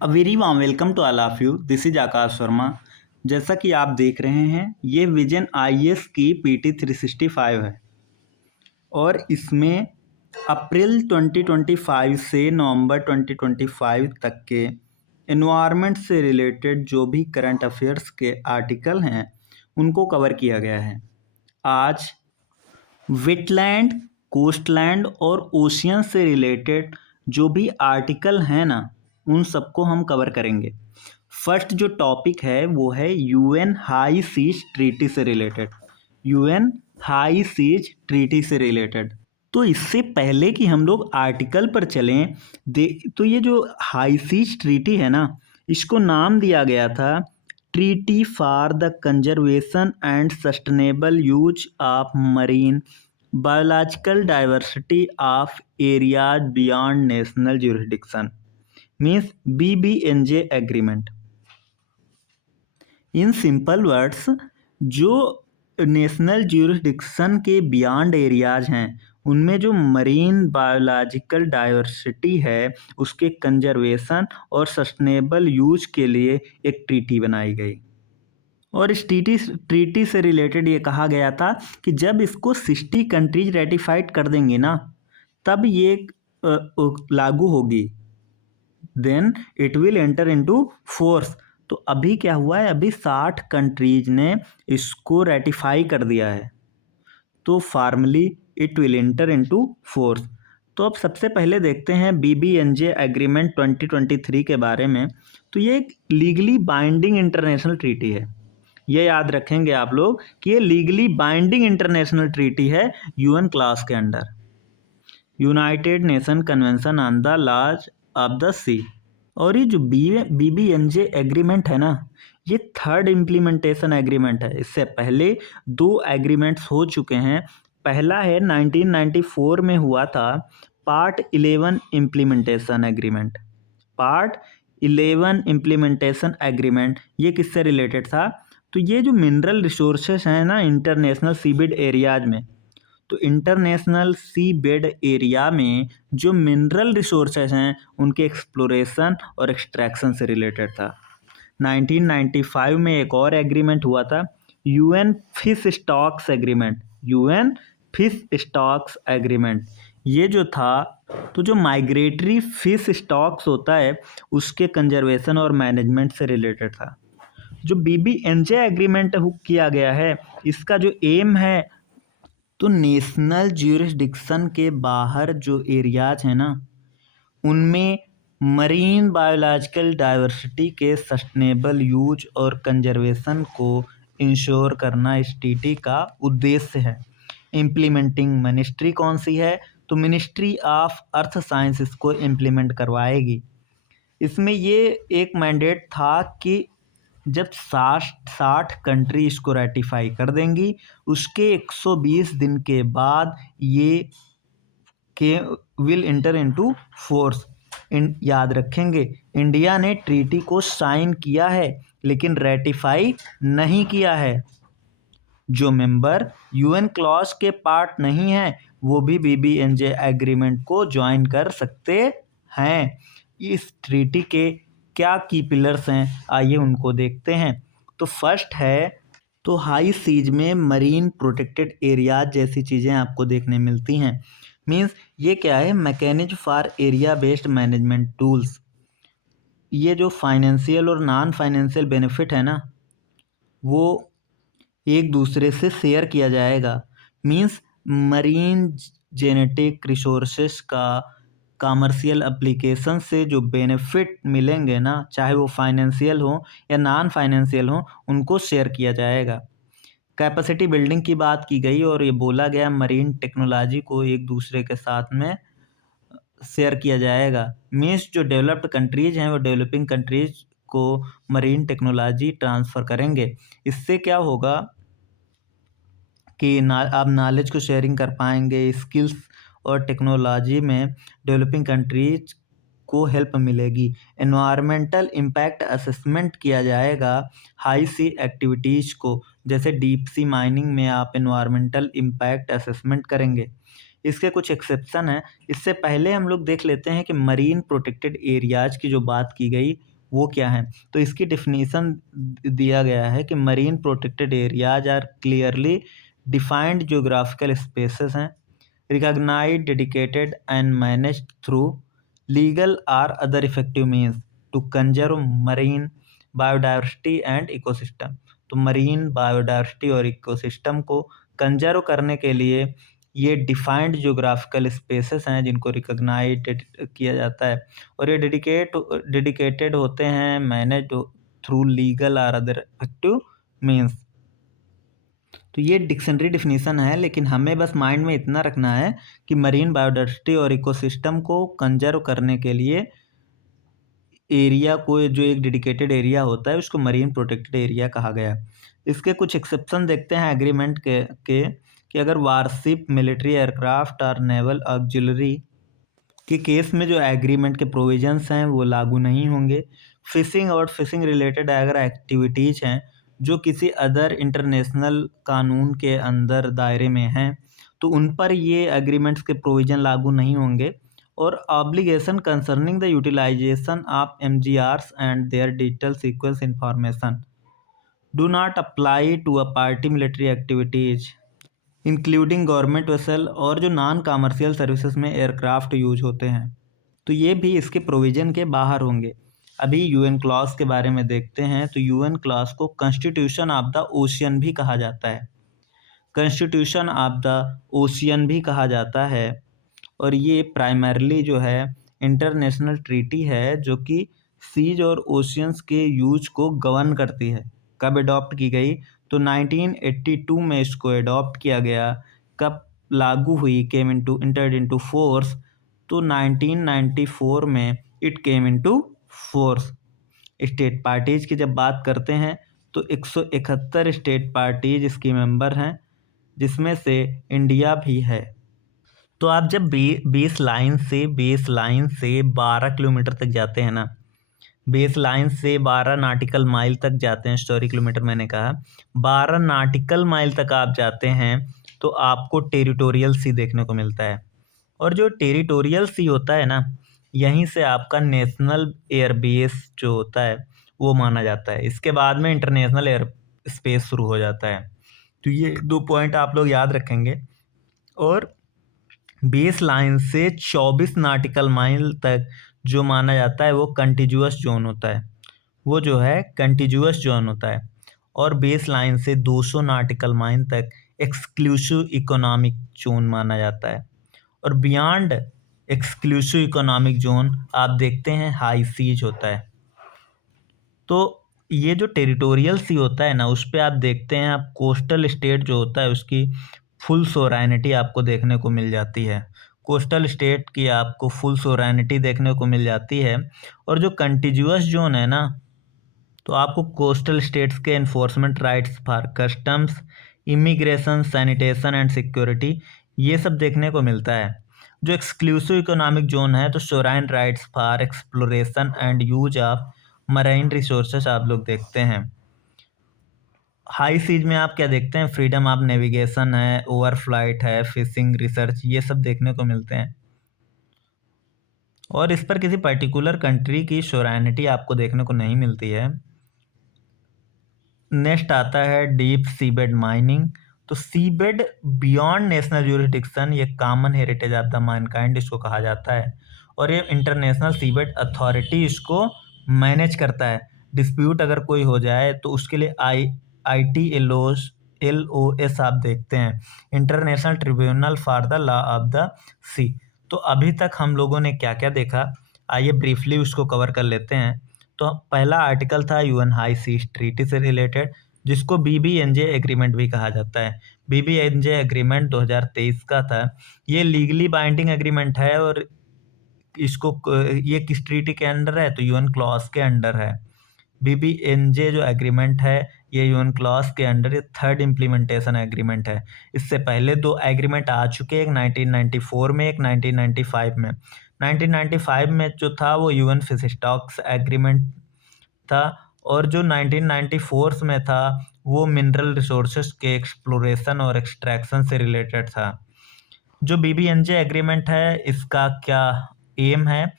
A very warm welcome to all of you. This is Akash Verma. जैसा कि आप देख रहे हैं, ये विजन आईएएस की पीटी 365 है और इसमें अप्रैल 2025 से नवंबर 2025 तक के एनवायरनमेंट से रिलेटेड जो भी करंट अफेयर्स के आर्टिकल हैं उनको कवर किया गया है। आज वेटलैंड, कोस्टलैंड और ओशियन से रिलेटेड जो भी आर्टिकल हैं ना, उन सबको हम कवर करेंगे। फर्स्ट जो टॉपिक है वो है यूएन हाई सीज ट्रीटी से related. UN high seas treaty से रिलेटेड। तो इससे पहले कि हम लोग आर्टिकल पर चलें, तो ये जो हाई सीज ट्रीटी है ना, इसको नाम दिया गया था treaty for the conservation and sustainable use of marine biological diversity of areas beyond national jurisdiction, means BBNJ agreement. In simple words, जो नेशनल ज्यूरिसडिक्शन के बियॉन्ड एरियाज हैं उनमें जो मरीन बायोलॉजिकल डाइवर्सिटी है उसके कंजर्वेशन और सस्टेनेबल यूज के लिए एक ट्रीटी बनाई गई। और इस ट्रीटी से रिलेटेड ये कहा गया था कि जब इसको 60 कंट्रीज रेटिफाइड कर देंगे ना, तब ये लागू होगी, then it will enter into force. तो अभी क्या हुआ है, अभी 60 कंट्रीज ने इसको रेटिफाई कर दिया है, तो formally it will enter into force. तो अब सबसे पहले देखते हैं बीबीएनजे एग्रीमेंट 2023 के बारे में। तो ये एक लीगली बाइंडिंग इंटरनेशनल ट्रीटी है। ये याद रखेंगे आप लोग कि ये लीगली बाइंडिंग इंटरनेशनल ट्रीटी है यूएन क्लास के under, united nation convention on the laws of the sea. और ये जो बीबीएनजे एग्रीमेंट है ना, ये थर्ड इम्प्लीमेंटेशन एग्रीमेंट है। इससे पहले 2 एग्रीमेंट्स हो चुके हैं। पहला है 1994 में हुआ था part 11 implementation agreement. Part 11 implementation agreement ये किससे रिलेटेड था? तो ये जो मिनरल रिसोर्सेस हैं ना इंटरनेशनल सीबेड एरियाज में, तो इंटरनेशनल सी बेड एरिया में जो मिनरल रिसोर्सेज हैं उनके एक्सप्लोरेशन और एक्सट्रैक्शन से रिलेटेड था। 1995 में एक और एग्रीमेंट हुआ था, UN fish stocks agreement. UN fish stocks agreement ये जो था, तो जो माइग्रेटरी फिश स्टॉक्स होता है उसके कंजर्वेशन और मैनेजमेंट से रिलेटेड था। जो बीबीएनजे एग्रीमेंट किया गया है, इसका जो एम है, तो नेशनल ज्यूरिसडिक्शन के बाहर जो एरियाज हैं ना, उनमें मरीन बायोलॉजिकल डाइवर्सिटी के सस्टेनेबल यूज और कंजर्वेशन को इंश्योर करना इस ट्रीटी का उद्देश्य है। इम्प्लीमेंटिंग मिनिस्ट्री कौन सी है? तो मिनिस्ट्री ऑफ अर्थ साइंस इसको इम्प्लीमेंट करवाएगी। इसमें ये एक मैंडेट था कि जब 60 कंट्री इसको रेटिफाई कर देंगी, उसके 120 दिन के बाद ये के विल एंटर इनटू फोर्स। याद रखेंगे, इंडिया ने ट्रीटी को साइन किया है लेकिन रेटिफाई नहीं किया है। जो मेंबर यूएन क्लॉज के पार्ट नहीं है वो भी बीबीएनजे एग्रीमेंट को ज्वाइन कर सकते हैं। इस ट्रीटी के क्या की पिलर्स हैं, आइए उनको देखते हैं। तो फर्स्ट है, तो हाई सीज में मरीन प्रोटेक्टेड एरियाज जैसी चीज़ें आपको देखने मिलती हैं। मीन्स ये क्या है, mechanism for area based management tools. ये जो फाइनेंशियल और नॉन फाइनेंशियल बेनिफिट है ना, वो एक दूसरे से शेयर किया जाएगा। मीन्स मरीन जेनेटिक रिसोर्सेस का कमर्शियल एप्लीकेशन से जो बेनिफिट मिलेंगे ना, चाहे वो फाइनेंशियल हो या नॉन फाइनेंशियल हो, उनको शेयर किया जाएगा। कैपेसिटी बिल्डिंग की बात की गई और ये बोला गया मरीन टेक्नोलॉजी को एक दूसरे के साथ में शेयर किया जाएगा। मीन्स जो डेवलप्ड कंट्रीज हैं वो डेवलपिंग कंट्रीज को मरीन टेक्नोलॉजी ट्रांसफ़र करेंगे। इससे क्या होगा कि आप नॉलेज को शेयरिंग कर पाएंगे, स्किल्स और टेक्नोलॉजी में डेवलपिंग कंट्रीज को हेल्प मिलेगी। एनवायरमेंटल इम्पैक्ट असेसमेंट किया जाएगा हाई सी एक्टिविटीज़ को, जैसे डीप सी माइनिंग में आप एनवायरमेंटल इम्पैक्ट असेसमेंट करेंगे। इसके कुछ एक्सेप्शन हैं। इससे पहले हम लोग देख लेते हैं कि मरीन प्रोटेक्टेड एरियाज की जो बात की गई वो क्या है। तो इसकी डेफिनेशन दिया गया है कि marine protected areas are clearly defined geographical spaces हैं, recognised, dedicated and managed through legal और other effective means to conserve marine biodiversity and ecosystem. तो मरीन बायोडाइवर्सिटी और इकोसिस्टम को कंजर्व करने के लिए ये डिफाइंड ज्योग्राफिकल स्पेसेस हैं जिनको रिकॉग्नाइज किया जाता है, और ये डेडिकेटेड होते हैं मैनेज थ्रू लीगल और अदर इफेक्टिव मीन्स। तो ये डिक्शनरी डिफिनीशन है, लेकिन हमें बस माइंड में इतना रखना है कि मरीन बायोडाइवर्सिटी और इकोसिस्टम को कंजर्व करने के लिए एरिया को, जो एक डेडिकेटेड एरिया होता है उसको मरीन प्रोटेक्टेड एरिया कहा गया है। इसके कुछ एक्सेप्शन देखते हैं एग्रीमेंट के कि अगर वारशिप, मिलिट्री एयरक्राफ्ट और नेवल ऑक्सिलरी के केस में जो एग्रीमेंट के प्रोविजंस हैं वो लागू नहीं होंगे। फिशिंग और फिशिंग रिलेटेड अगर एक्टिविटीज़ हैं जो किसी अदर इंटरनेशनल कानून के अंदर दायरे में हैं तो उन पर ये एग्रीमेंट्स के प्रोविज़न लागू नहीं होंगे। और obligation concerning the utilization of MGRs and their digital sequence information do not apply to a party military activities including government vessel और जो नॉन कमर्शियल सर्विसेज में एयरक्राफ्ट यूज होते हैं, तो ये भी इसके प्रोविज़न के बाहर होंगे। अभी UN क्लॉज के बारे में देखते हैं। तो UN क्लॉज को कॉन्स्टिट्यूशन ऑफ द ओशियन भी कहा जाता है, कॉन्स्टिट्यूशन ऑफ द ओशियन भी कहा जाता है। और ये प्राइमरली जो है इंटरनेशनल ट्रीटी है जो कि सीज और ओशियंस के यूज को गवर्न करती है। कब अडॉप्ट की गई? तो 1982 में इसको अडॉप्ट किया गया। कब लागू हुई, came into entered into force? तो 1994 में it came into force. State parties की जब बात करते हैं तो 171 स्टेट पार्टीज इसकी मेंबर हैं, जिसमें से इंडिया भी है। तो आप जब बेस लाइन से 12 किलोमीटर तक जाते हैं ना, बेस लाइन से 12 नाटिकल माइल तक जाते हैं, सॉरी किलोमीटर मैंने कहा, 12 नाटिकल माइल तक आप जाते हैं तो आपको टेरिटोरियल सी देखने को मिलता है। और जो टेरिटोरियल सी होता है ना, यहीं से आपका नेशनल एयरबेस जो होता है वो माना जाता है। इसके बाद में इंटरनेशनल एयर स्पेस शुरू हो जाता है। तो ये 2 पॉइंट आप लोग याद रखेंगे। और बेस लाइन से 24 नाटिकल माइल तक जो माना जाता है वो कंटिन्यूअस जोन होता है, वो जो है कंटिन्यूअस जोन होता है। और बेस लाइन से 200 नाटिकल माइल तक एक्सक्लूसिव इकोनॉमिक जोन माना जाता है। और बियॉन्ड एक्सक्लूसिव इकोनॉमिक जोन आप देखते हैं हाई सीज होता है। तो ये जो टेरिटोरियल सी होता है ना, उस पर आप देखते हैं, आप कोस्टल स्टेट जो होता है उसकी फुल सोवरेनिटी आपको देखने को मिल जाती है। कोस्टल स्टेट की आपको फुल सोवरेनिटी देखने को मिल जाती है। और जो कंटिन्यूअस जोन है ना, तो आपको कोस्टल स्टेट्स के enforcement rights for customs, immigration, sanitation and security, ये सब देखने को मिलता है। जो एक्सक्लूसिव इकोनॉमिक जोन है तो sovereign rights for exploration and use of marine resources आप लोग देखते हैं। हाई सीज में आप क्या देखते हैं? फ्रीडम ऑफ नेविगेशन है, ओवरफ्लाइट है, फिशिंग, रिसर्च, ये सब देखने को मिलते हैं। और इस पर किसी पर्टिकुलर कंट्री की सोवरेनिटी आपको देखने को नहीं मिलती है। नेक्स्ट आता है डीप सीबेड माइनिंग। तो सीबेड बियॉन्ड नेशनल ज्यूरिसडिक्शन, ये common heritage of the Mankind इसको कहा जाता है। और ये इंटरनेशनल सीबेड अथॉरिटी इसको मैनेज करता है। डिस्प्यूट अगर कोई हो जाए तो उसके लिए ITLOS आप देखते हैं, international tribunal for the law of the sea. तो अभी तक हम लोगों ने क्या क्या देखा, आइए ब्रीफली उसको कवर कर लेते हैं। तो पहला आर्टिकल था UN हाई सीज ट्रीटी से रिलेटेड, जिसको BBNJ एग्रीमेंट भी कहा जाता है। BBNJ एग्रीमेंट 2023 का था। ये लीगली बाइंडिंग एग्रीमेंट है। और इसको ये किस ट्रीटी के अंडर है? तो UN क्लॉज के अंडर है। BBNJ जो एग्रीमेंट है ये UN क्लॉज के अंडर थर्ड इम्प्लीमेंटेशन एग्रीमेंट है। इससे पहले 2 एग्रीमेंट आ चुके, एक 1994 में, एक 1995 में। 1995 में जो था वो UN फिश स्टॉक्स एग्रीमेंट था। और जो 1994 में था वो मिनरल रिसोर्सेज के एक्सप्लोरेशन और एक्सट्रैक्शन से रिलेटेड था। जो BBNJ एग्रीमेंट है इसका क्या एम है,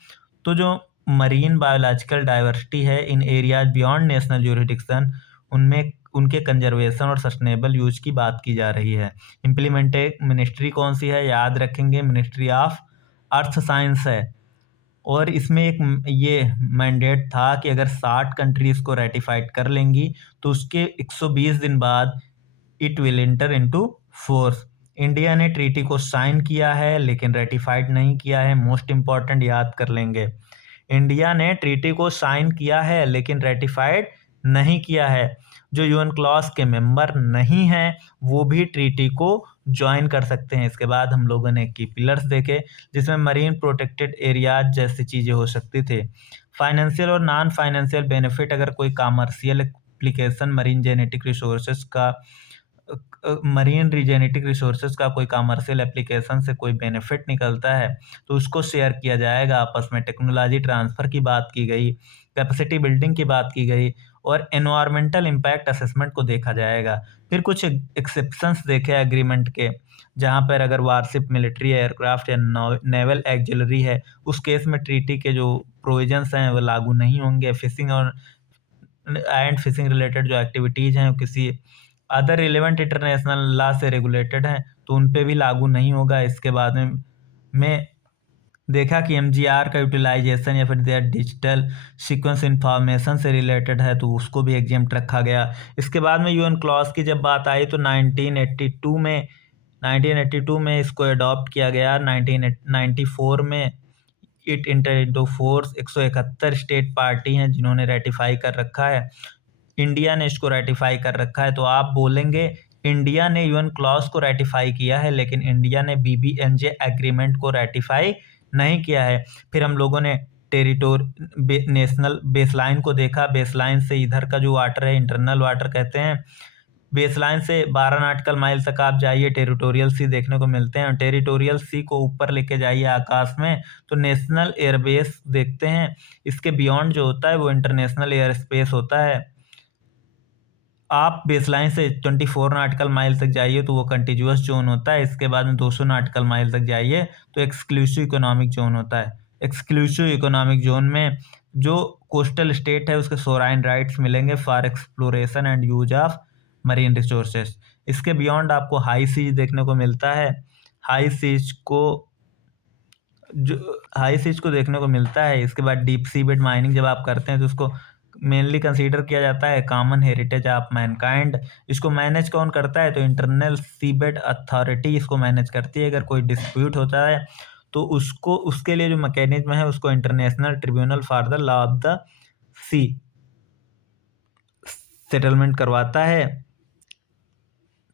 तो जो मरीन बायोलॉजिकल डाइवर्सिटी है इन एरियाज बियॉन्ड नेशनल ज्यूरिडिक्शन, उनमें उनके कंजर्वेशन और सस्टेनेबल यूज की बात की जा रही है। इम्प्लीमेंटेड मिनिस्ट्री कौन सी है, याद रखेंगे मिनिस्ट्री ऑफ अर्थ साइंस है। और इसमें एक ये मैंडेट था कि अगर 60 कंट्रीज को रेटिफाइड कर लेंगी तो उसके 120 दिन बाद it will enter into force. India ने ट्रीटी को साइन किया है लेकिन रेटिफाइड नहीं किया है, मोस्ट इंपॉर्टेंट याद कर लेंगे। इंडिया ने ट्रीटी को साइन किया है लेकिन रेटिफाइड नहीं किया है। जो यूएन क्लॉज के मेंबर नहीं हैं वो भी ट्रीटी को ज्वाइन कर सकते हैं। इसके बाद हम लोगों ने की पिलर्स देखे जिसमें मरीन प्रोटेक्टेड एरियाज जैसी चीज़ें हो सकती थी। फाइनेंशियल और नॉन फाइनेंशियल बेनिफिट, अगर कोई कॉमर्शियल एप्लीकेशन मरीन रीजेनेटिक रिसोर्सेज का कोई कमर्शियल एप्लीकेशन से कोई बेनिफिट निकलता है तो उसको शेयर किया जाएगा आपस में। टेक्नोलॉजी ट्रांसफ़र की बात की गई, कैपेसिटी बिल्डिंग की बात की गई और एनवायरमेंटल इम्पैक्ट असेसमेंट को देखा जाएगा। फिर कुछ एक्सेप्शंस देखे एग्रीमेंट के, जहाँ पर अगर वारशिप मिलिट्री एयरक्राफ्ट या नेवल एक्जिलरी है उस केस में ट्रीटी के जो प्रोविजंस हैं वो लागू नहीं होंगे। फिशिंग रिलेटेड जो एक्टिविटीज़ हैं किसी अदर रिलेवेंट इंटरनेशनल लॉ से रेगुलेटेड हैं तो उन पे भी लागू नहीं होगा। इसके बाद में देखा कि एमजीआर का यूटिलाइजेशन या फिर देयर डिजिटल सीक्वेंस इंफॉर्मेशन से रिलेटेड है तो उसको भी एग्जेम्प्ट रखा गया। इसके बाद में यूएन क्लॉज की जब बात आई तो 1982 में इसको अडॉप्ट किया गया। 1994 में it inter into force. 171 state party हैं जिन्होंने रेटिफाई कर रखा है। इंडिया ने इसको रेटिफाई कर रखा है। तो आप बोलेंगे इंडिया ने यूएन क्लॉज को रेटिफाई किया है लेकिन इंडिया ने बीबीएनजे एग्रीमेंट को रेटिफाई नहीं किया है। फिर हम लोगों ने नेशनल बेसलाइन को देखा। बेसलाइन से इधर का जो वाटर है इंटरनल वाटर कहते हैं। बेसलाइन से 12 नॉटिकल माइल तक आप जाइए टेरिटोरियल सी देखने को मिलते हैं। टेरिटोरियल सी को ऊपर लेके जाइए आकाश में तो नेशनल एयरबेस देखते हैं। इसके बियॉन्ड जो होता है वो इंटरनेशनल एयर स्पेस होता है। आप बेसलाइन से 24 नॉटिकल माइल तक जाइए तो वो कंटिन्यूअस जोन होता है। इसके बाद में 200 नॉटिकल माइल तक जाइए तो एक्सक्लूसिव इकोनॉमिक जोन होता है। एक्सक्लूसिव इकोनॉमिक जोन में जो कोस्टल स्टेट है उसके सोवराइन राइट्स मिलेंगे for exploration and use of marine resources. इसके बियॉन्ड आपको हाई सीज देखने को मिलता है। हाई सीज को देखने को मिलता है। इसके बाद डीप सी बेड माइनिंग जब आप करते हैं तो उसको मेनली कंसीडर किया जाता है कॉमन हेरिटेज ऑफ मैनकाइंड। इसको मैनेज कौन करता है तो इंटरनल सीबेड अथॉरिटी इसको मैनेज करती है। अगर कोई डिस्प्यूट होता है तो उसके लिए जो मैकेनिज्म है उसको international tribunal for the law of the sea settlement करवाता है।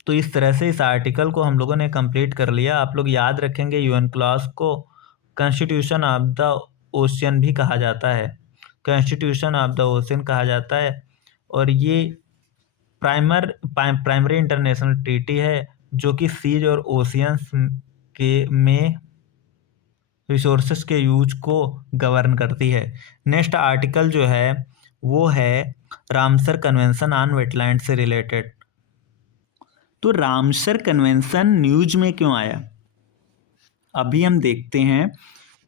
तो इस तरह से इस आर्टिकल को हम लोगों ने कंप्लीट कर लिया। आप लोग याद रखेंगे यूएन क्लॉज को कॉन्स्टिट्यूशन ऑफ द ओशियन भी कहा जाता है। कॉन्स्टिट्यूशन ऑफ द ओशियन कहा जाता है और ये प्राइमरी इंटरनेशनल ट्रीटी है जो कि सीज और ओशियंस के में रिसोर्सेस के यूज को गवर्न करती है। नेक्स्ट आर्टिकल जो है वो है रामसर कन्वेंशन ऑन वेटलैंड से रिलेटेड। तो रामसर कन्वेंशन न्यूज में क्यों आया, अभी हम देखते हैं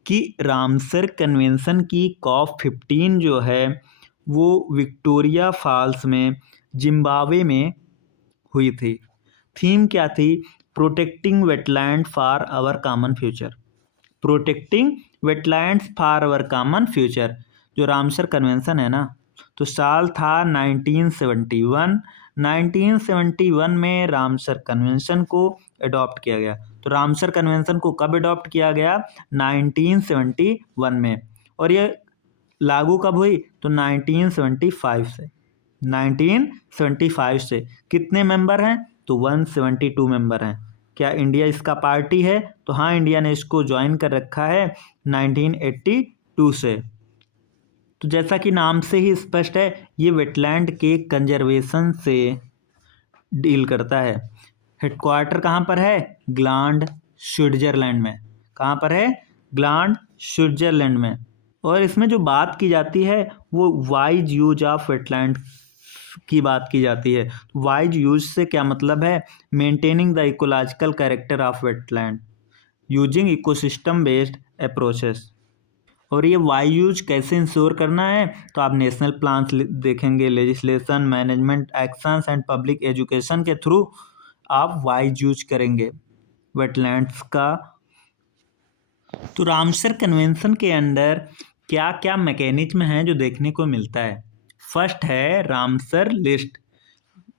कि रामसर कन्वेंशन की COP15 जो है वो विक्टोरिया फॉल्स में जिम्बाब्वे में हुई थी। थीम क्या थी, protecting wetland for our common future. Protecting wetlands for our common future. जो रामसर कन्वेंशन है ना तो साल था 1971। 1971 में रामसर कन्वेंशन को अडॉप्ट किया गया। तो रामसर कन्वेंशन को कब अडॉप्ट किया गया, 1971 में। और ये लागू कब हुई तो 1975 से। 1975 से कितने मेंबर हैं तो 172 मेंबर हैं। क्या इंडिया इसका पार्टी है तो हाँ, इंडिया ने इसको ज्वाइन कर रखा है 1982 से। तो जैसा कि नाम से ही स्पष्ट है ये वेटलैंड के कंजर्वेशन से डील करता है। हेडक्वार्टर कहाँ पर है, ग्लांड स्विट्जरलैंड में। कहाँ पर है, ग्लांड स्विट्जरलैंड में। और इसमें जो बात की जाती है वो वाइज यूज ऑफ वेटलैंड की बात की जाती है। वाइज यूज से क्या मतलब है, maintaining the ecological character of wetland. Using ecosystem based approaches. और ये वाई यूज कैसे इंश्योर करना है, तो आप नेशनल प्लान्स देखेंगे, legislation, management actions and public education के थ्रू आप वाई यूज करेंगे वेटलैंड्स का। तो रामसर कन्वेंशन के अंडर क्या क्या मैकेनिज्म हैं जो देखने को मिलता है। फर्स्ट है रामसर लिस्ट।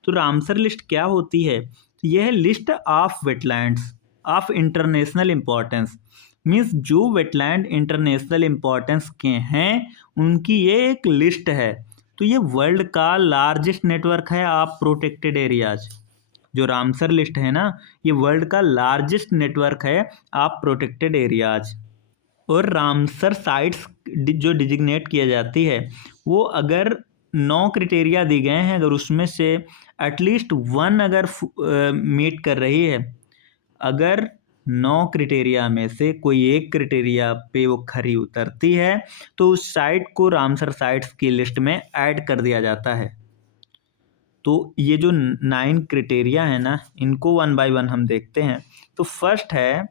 तो रामसर लिस्ट क्या होती है, तो यह है list of wetlands of international importance. Means जो वेटलैंड इंटरनेशनल इम्पोर्टेंस के हैं उनकी ये एक लिस्ट है। तो ये वर्ल्ड का लार्जेस्ट नेटवर्क है ऑफ प्रोटेक्टेड एरियाज। जो रामसर लिस्ट है ना, ये वर्ल्ड का लार्जेस्ट नेटवर्क है ऑफ प्रोटेक्टेड एरियाज। और रामसर साइट्स जो डिजिग्नेट किया जाती है, वो अगर 9 क्राइटेरिया दी गए हैं, अगर उसमें से एटलीस्ट 1 अगर मीट कर रही है, अगर 9 क्राइटेरिया में से कोई एक क्राइटेरिया पे वो खरी उतरती है, तो उस साइट को रामसर साइट्स की लिस्ट में ऐड कर दिया जाता है। तो ये जो 9 क्राइटेरिया है ना, इनको 1 बाय 1 हम देखते हैं। तो फर्स्ट है,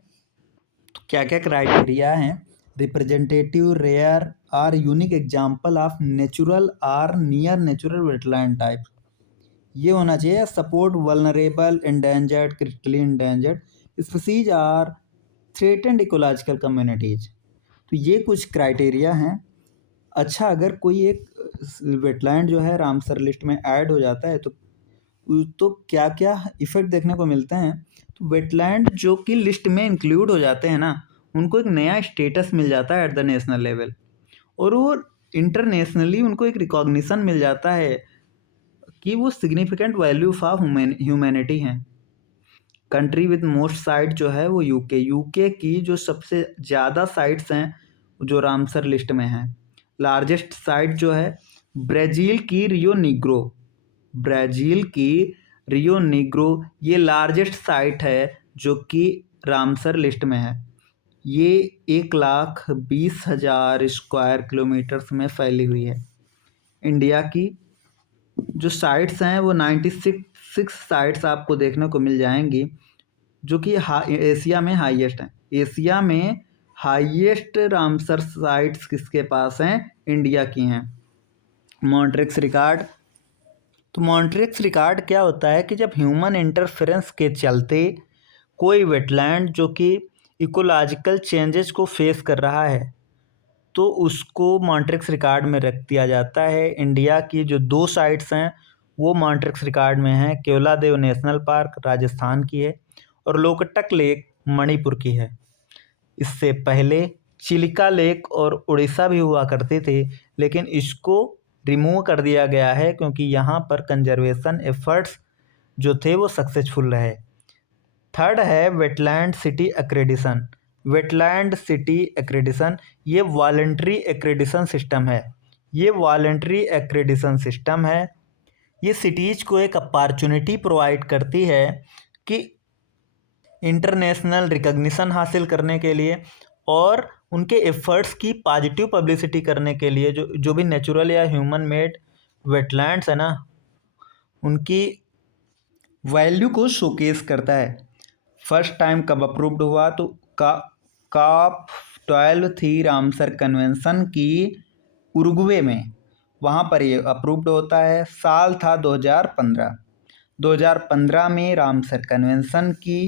तो क्या क्या क्राइटेरिया हैं, representative, rare or unique example of natural or near natural wetland type, ये होना चाहिए। Support vulnerable, endangered, critically endangered species or threatened ecological communities. तो ये कुछ क्राइटेरिया हैं। अच्छा, अगर कोई एक वेटलैंड जो है रामसर लिस्ट में ऐड हो जाता है तो क्या क्या इफेक्ट देखने को मिलते हैं। तो वेटलैंड जो कि लिस्ट में इंक्लूड हो जाते हैं ना, उनको एक नया स्टेटस मिल जाता है एट द नेशनल लेवल, और वो इंटरनेशनली उनको एक रिकॉग्निशन मिल जाता है कि वो सिग्निफिकेंट वैल्यू ऑफ ह्यूमैनिटी हैं। कंट्री विद मोस्ट साइट जो है वो यूके की जो सबसे ज़्यादा साइट्स हैं जो रामसर लिस्ट में हैं। लार्जेस्ट साइट जो है ब्राज़ील की रियो नीग्रो, ब्राज़ील की रियो नीग्रो ये लार्जेस्ट साइट है जो कि रामसर लिस्ट में है। ये 1,20,000 स्क्वायर किलोमीटर्स में फैली हुई है। इंडिया की जो साइट्स हैं वो 96 साइट्स आपको देखने को मिल जाएंगी, जो कि एशिया में हाईएस्ट हैं। एशिया में हाईएस्ट रामसर साइट्स किसके पास हैं, इंडिया की हैं। Montreux record. तो मॉन्ट्रिक्स रिकॉर्ड क्या होता है कि जब ह्यूमन इंटरफेरेंस के चलते कोई वेटलैंड जो कि इकोलॉजिकल चेंजेस को फेस कर रहा है, तो उसको मॉन्ट्रिक्स रिकॉर्ड में रख दिया जाता है। इंडिया की जो 2 साइट्स हैं वो मॉन्ट्रिक्स रिकॉर्ड में हैं। केवलादेव नेशनल पार्क राजस्थान की है और लोकटक लेक मणिपुर की है। इससे पहले चिलिका लेक और उड़ीसा भी हुआ करते थे, लेकिन इसको रिमूव कर दिया गया है क्योंकि यहाँ पर कंजर्वेशन एफर्ट्स जो थे वो सक्सेसफुल रहे। थर्ड है wetland city accreditation. Wetland city accreditation ये वॉलंटरी एक्रेडिशन सिस्टम है। ये वॉलंटरी एक्रेडिशन सिस्टम है, ये सिटीज़ को एक अपॉर्चुनिटी प्रोवाइड करती है कि इंटरनेशनल रिकग्निशन हासिल करने के लिए और उनके एफर्ट्स की पॉजिटिव पब्लिसिटी करने के लिए जो भी नेचुरल या ह्यूमन मेड वेटलैंड्स है ना, उनकी वैल्यू को शोकेस करता है। फर्स्ट टाइम कब अप्रूव्ड हुआ, तो कॉप 12 थी रामसर कन्वेंशन की उरुग्वे में, वहाँ पर ये अप्रूव्ड होता है। साल था 2015। 2015 में रामसर कन्वेंशन की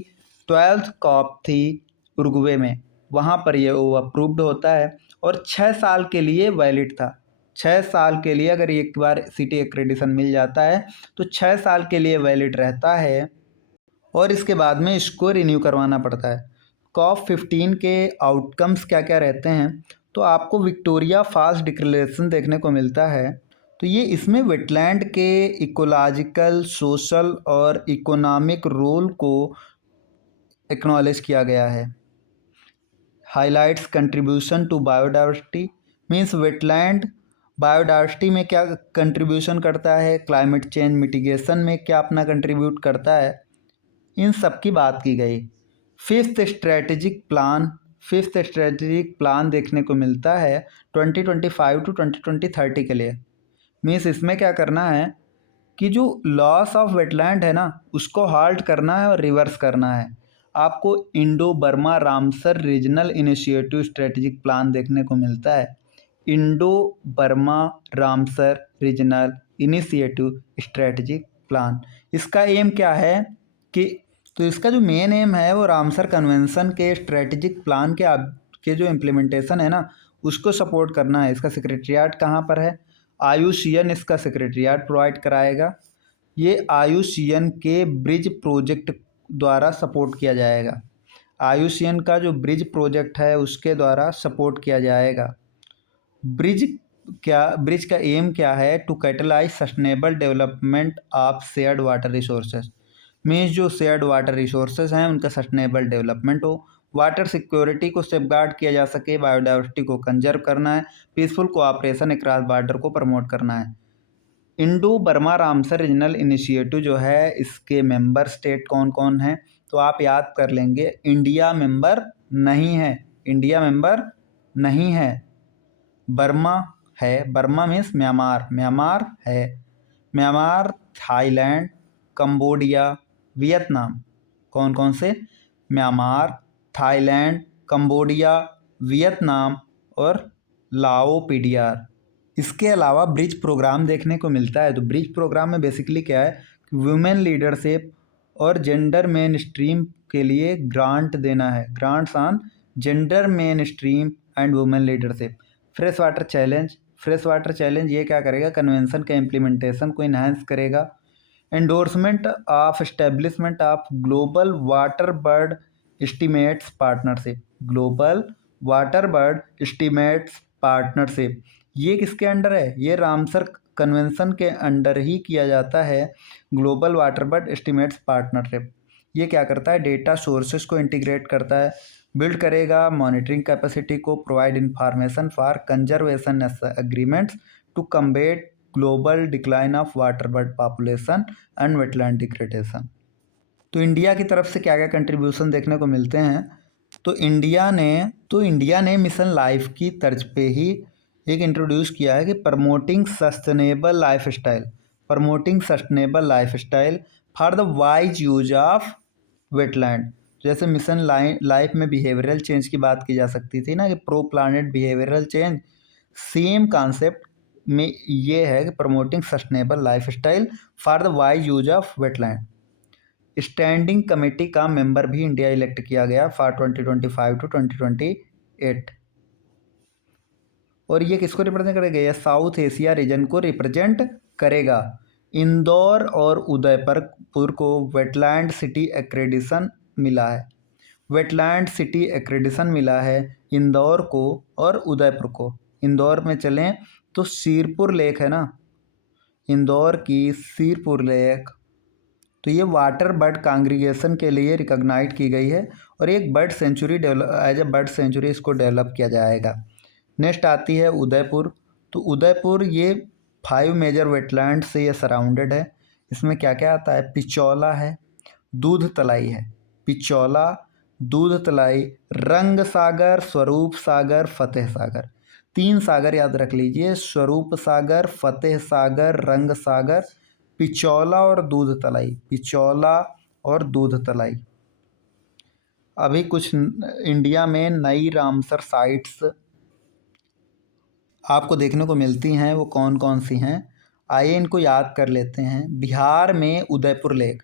12th कॉप थी उरुग्वे में, वहाँ पर ये वो अप्रूव्ड होता है और 6 साल के लिए वैलिड था। 6 साल के लिए अगर एक बार सिटी एक्रेडिशन मिल जाता है तो 6 साल के लिए वैलिड रहता है और इसके बाद में इसको रिन्यू करवाना पड़ता है। कॉप 15 के आउटकम्स क्या क्या रहते हैं, तो आपको विक्टोरिया फॉल्स डिक्लेरेशन देखने को मिलता है। तो ये इसमें वेटलैंड के इकोलॉजिकल, सोशल और इकोनॉमिक रोल को एक्नॉलेज किया गया है। Highlights contribution to biodiversity, means wetland biodiversity में क्या कंट्रीब्यूशन करता है, क्लाइमेट चेंज मिटिगेशन में क्या अपना कंट्रीब्यूट करता है, इन सब की बात की गई। फिफ्थ स्ट्रेटेजिक प्लान देखने को मिलता है 2025 टू 2030 के लिए। मीन्स इसमें क्या करना है कि जो लॉस ऑफ वेटलैंड है ना, उसको हाल्ट करना है और रिवर्स करना है। आपको Indo Burma Ramsar regional initiative strategic plan देखने को मिलता है। Indo Burma Ramsar regional initiative strategic plan, इसका एम क्या है कि तो इसका जो मेन एम है वो रामसर कन्वेंशन के स्ट्रेटेजिक प्लान के जो इम्प्लीमेंटेशन है ना उसको सपोर्ट करना है। इसका सेक्रेटरियाट कहाँ पर है? आयुषियन इसका सेक्रेटरियाट प्रोवाइड कराएगा। ये आयुषियन के ब्रिज प्रोजेक्ट द्वारा सपोर्ट किया जाएगा। आयुषियन का जो ब्रिज प्रोजेक्ट है उसके द्वारा सपोर्ट किया जाएगा। ब्रिज का एम क्या है? To catalyse sustainable development of shared water resources, means जो शेयर्ड वाटर रिसोर्सेज हैं उनका सस्टेनेबल डेवलपमेंट हो, वाटर सिक्योरिटी को सेफगार्ड किया जा सके, बायोडाइवर्सिटी को कंजर्व करना है, पीसफुल कोऑपरेशन अक्रॉस बॉर्डर को प्रमोट करना है। Indo Burma Ramsar regional initiative जो है इसके मेंबर स्टेट कौन कौन हैं? तो आप याद कर लेंगे, इंडिया मेंबर नहीं है, इंडिया मेंबर नहीं है। बर्मा है, बर्मा मीन्स म्यांमार, म्यांमार है, म्यांमार, थाईलैंड, कंबोडिया, वियतनाम। कौन कौन से? म्यांमार, थाईलैंड, कंबोडिया, वियतनाम और लाओ पीडीआर। इसके अलावा ब्रिज प्रोग्राम देखने को मिलता है। तो ब्रिज प्रोग्राम में बेसिकली क्या है कि वुमेन लीडरशिप और जेंडर मेन स्ट्रीम के लिए ग्रांट देना है, grants on gender main stream and women leadership. Fresh water challenge, fresh water challenge ये क्या करेगा? कन्वेंशन के इम्प्लीमेंटेशन को इन्हांस करेगा। Endorsement of establishment of global water bird estimates partnership, global water bird estimates partnership, ये किसके under है? ये रामसर कन्वेंशन के अंडर ही किया जाता है। Global water bird estimates partnership ये क्या करता है? डेटा सोर्सेस को इंटीग्रेट करता है, बिल्ड करेगा मॉनिटरिंग कैपेसिटी को, provide information for conservation agreements to combat global decline of water bird population and wetland degradation. तो इंडिया की तरफ से क्या क्या कंट्रीब्यूशन देखने को मिलते हैं? तो इंडिया ने मिशन लाइफ की तर्ज पे ही एक इंट्रोड्यूस किया है कि promoting sustainable lifestyle, promoting sustainable lifestyle for the wise use of wetland. जैसे मिशन लाइफ में बिहेवियरल चेंज की बात की जा सकती थी ना कि pro planet behavioural change, same concept में ये है कि promoting sustainable lifestyle for the wise use of wetland. Standing committee का मेंबर भी इंडिया इलेक्ट किया गया फॉर 2025 टू 2028। और ये किसको रिप्रेजेंट करेगा? ये साउथ एशिया रीजन को रिप्रेजेंट करेगा। इंदौर और उदयपुर को वेटलैंड सिटी एक्रेडिशन मिला है, वेटलैंड सिटी एक्रेडिशन मिला है इंदौर को और उदयपुर को। इंदौर में चलें तो सीरपुर लेक है ना, इंदौर की सीरपुर लेक, तो ये वाटर बर्ड कांग्रीगेशन के लिए रिकॉग्नाइज की गई है और एक bird sanctuary as a bird sanctuary इसको डेवलप किया जाएगा। नेक्स्ट आती है उदयपुर। तो उदयपुर ये 5 मेजर वेटलैंड से ये सराउंडेड है। इसमें क्या क्या आता है? पिचौला है, दूध तलाई है, पिचौला, दूध तलाई, रंग सागर, स्वरूप सागर, फतेह सागर। 3 सागर याद रख लीजिए, स्वरूप सागर, फतेह सागर, रंग सागर, पिचौला और दूध तलाई, पिचौला और दूध तलाई। अभी कुछ इंडिया में नई रामसर साइट्स आपको देखने को मिलती हैं, वो कौन कौन सी हैं आइए इनको याद कर लेते हैं। बिहार में उदयपुर लेक,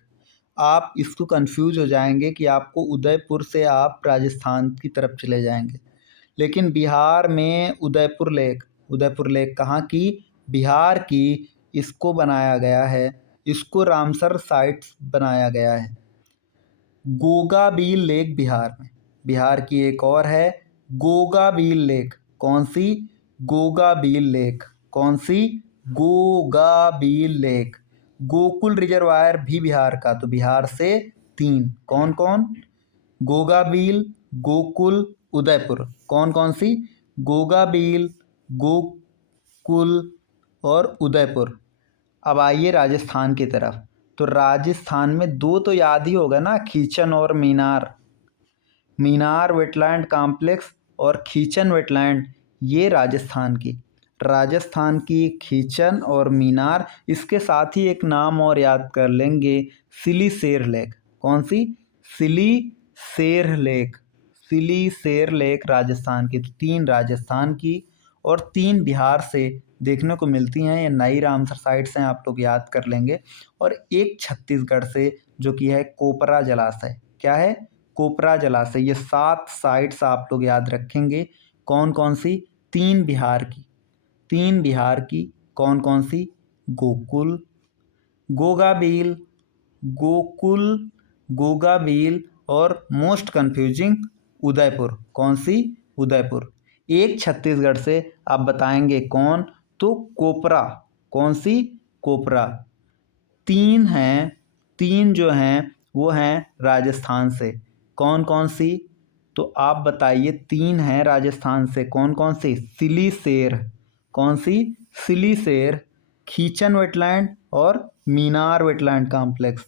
आप इसको कंफ्यूज हो जाएंगे कि आपको उदयपुर से आप राजस्थान की तरफ चले जाएंगे, लेकिन बिहार में उदयपुर लेक कहाँ की? बिहार की। इसको बनाया गया है, इसको रामसर साइट्स बनाया गया है। गोगाबील लेक बिहार में, बिहार की एक और है गोगाबील लेक। कौन सी? गोगाबील लेक। कौन सी? गोगाबील लेक। गोकुल रिजर्वायर भी बिहार का, तो बिहार से 3 कौन कौन? गोगाबील, गोकुल, उदयपुर। कौन कौन सी? गोगाबील, गोकुल और उदयपुर। अब आइए राजस्थान की तरफ। तो राजस्थान में 2 तो याद ही होगा ना, खीचन और मीनार। मीनार वेटलैंड कॉम्प्लेक्स और खीचन वेटलैंड, ये राजस्थान की खीचन और मीनार। इसके साथ ही एक नाम और याद कर लेंगे, सिलीसेर लेक। कौन सी? सिली शेर लेक, सिली शेर लेक राजस्थान की, तो 3 राजस्थान की और 3 बिहार से देखने को मिलती हैं। ये नई रामसर साइट्स हैं, आप लोग याद कर लेंगे। और एक छत्तीसगढ़ से जो कि है कोपरा जलाशय। क्या है? कोपरा जलाशय। ये 7 साइट्स आप लोग याद रखेंगे। कौन कौन सी? 3 बिहार की। 3 बिहार की कौन कौन सी? गोकुल, गोगाबील, गोकुल, गोगाबील और मोस्ट कंफ्यूजिंग उदयपुर। कौन सी? उदयपुर। एक छत्तीसगढ़ से आप बताएंगे कौन? तो कोपरा। कौन सी? कोपरा। 3 हैं, 3 जो हैं वो हैं राजस्थान से। कौन कौन सी? तो आप बताइए। 3 हैं राजस्थान से, कौन कौन सी? सिली शेर। कौन सी? सिली शेर, खीचन वेटलैंड और मीनार वेटलैंड कॉम्प्लेक्स।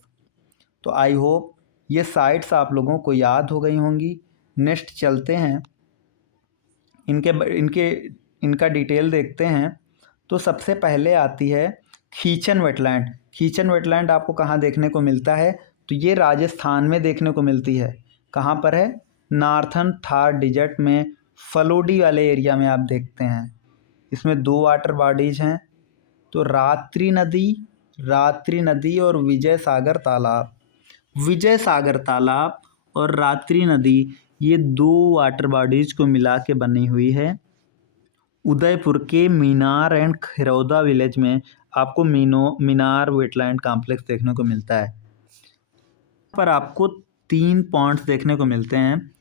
तो आई होप ये साइट्स आप लोगों को याद हो गई होंगी। नेक्स्ट चलते हैं, इनके इनके इनका डिटेल देखते हैं। तो सबसे पहले आती है खीचन वेटलैंड। खीचन वेटलैंड आपको कहाँ देखने को मिलता है? तो ये राजस्थान में देखने को मिलती है। कहाँ पर है? नॉर्थन थार डिजर्ट में, फलोडी वाले एरिया में आप देखते हैं। इसमें 2 वाटर बॉडीज हैं, तो रात्रि नदी और विजय सागर तालाब। विजय सागर तालाब और रात्रि नदी, ये 2 वाटर बॉडीज को मिला के बनी हुई है। उदयपुर के मीनार एंड खिरौदा विलेज में आपको मीनार वेटलैंड कॉम्प्लेक्स देखने को मिलता है। पर आपको 3 पॉइंट्स देखने को मिलते हैं,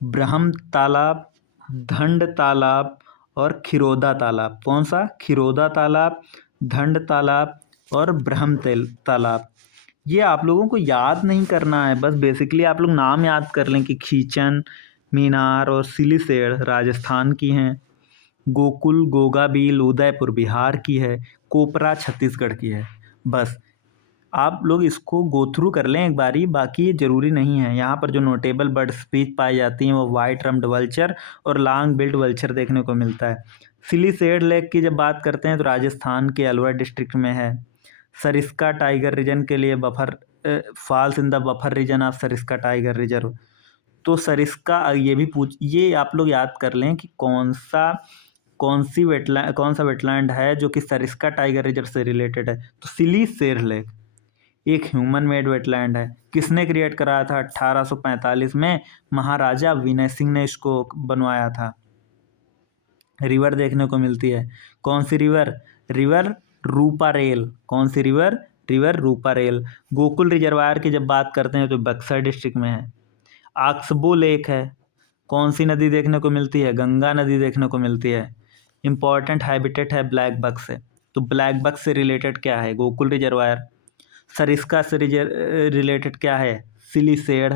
ब्रह्म तालाब, धंड तालाब और खिरौदा तालाब। कौन सा? खिरौदा तालाब, धंड तालाब और ब्रह्म तालाब। ये आप लोगों को याद नहीं करना है, बस बेसिकली आप लोग नाम याद कर लें कि खीचन, मीनार और सिलीसेड़ राजस्थान की हैं, गोकुल, गोगाबील, उदयपुर बिहार की है, कोपरा छत्तीसगढ़ की है। बस आप लोग इसको गो थ्रू कर लें एक बारी, बाकी ये ज़रूरी नहीं है। यहाँ पर जो नोटेबल बर्ड स्पीच पाई जाती हैं वो वाइट रम्ड वल्चर और लॉन्ग बिल्ड वल्चर देखने को मिलता है। सिलीसेड लेक की जब बात करते हैं तो राजस्थान के अलवर डिस्ट्रिक्ट में है। सरिस्का टाइगर रीजन के लिए buffer falls in the buffer region of Sariska tiger reserve. तो सरिस्का ये आप लोग याद कर लें कि कौन सा वेटलैंड है जो कि सरिस्का टाइगर रिजर्व से रिलेटेड है। तो सिली शेर लेक एक ह्यूमन मेड वेटलैंड है। किसने क्रिएट कराया था? 1845 में महाराजा विनय सिंह ने इसको बनवाया था। रिवर देखने को मिलती है। कौन सी रिवर? रिवर रूपारेल। कौन सी river? River Ruparel. Gokul reservoir की जब बात करते हैं तो बक्सर डिस्ट्रिक्ट में है। आक्सबो लेक है। कौन सी नदी देखने को मिलती है? गंगा नदी देखने को मिलती है। इंपॉर्टेंट हैबिटेट है ब्लैक बक से। तो ब्लैक बक से रिलेटेड क्या है? गोकुल रिजर्वायर। सरिस्का से रिलेटेड क्या है? सिलीसेड़।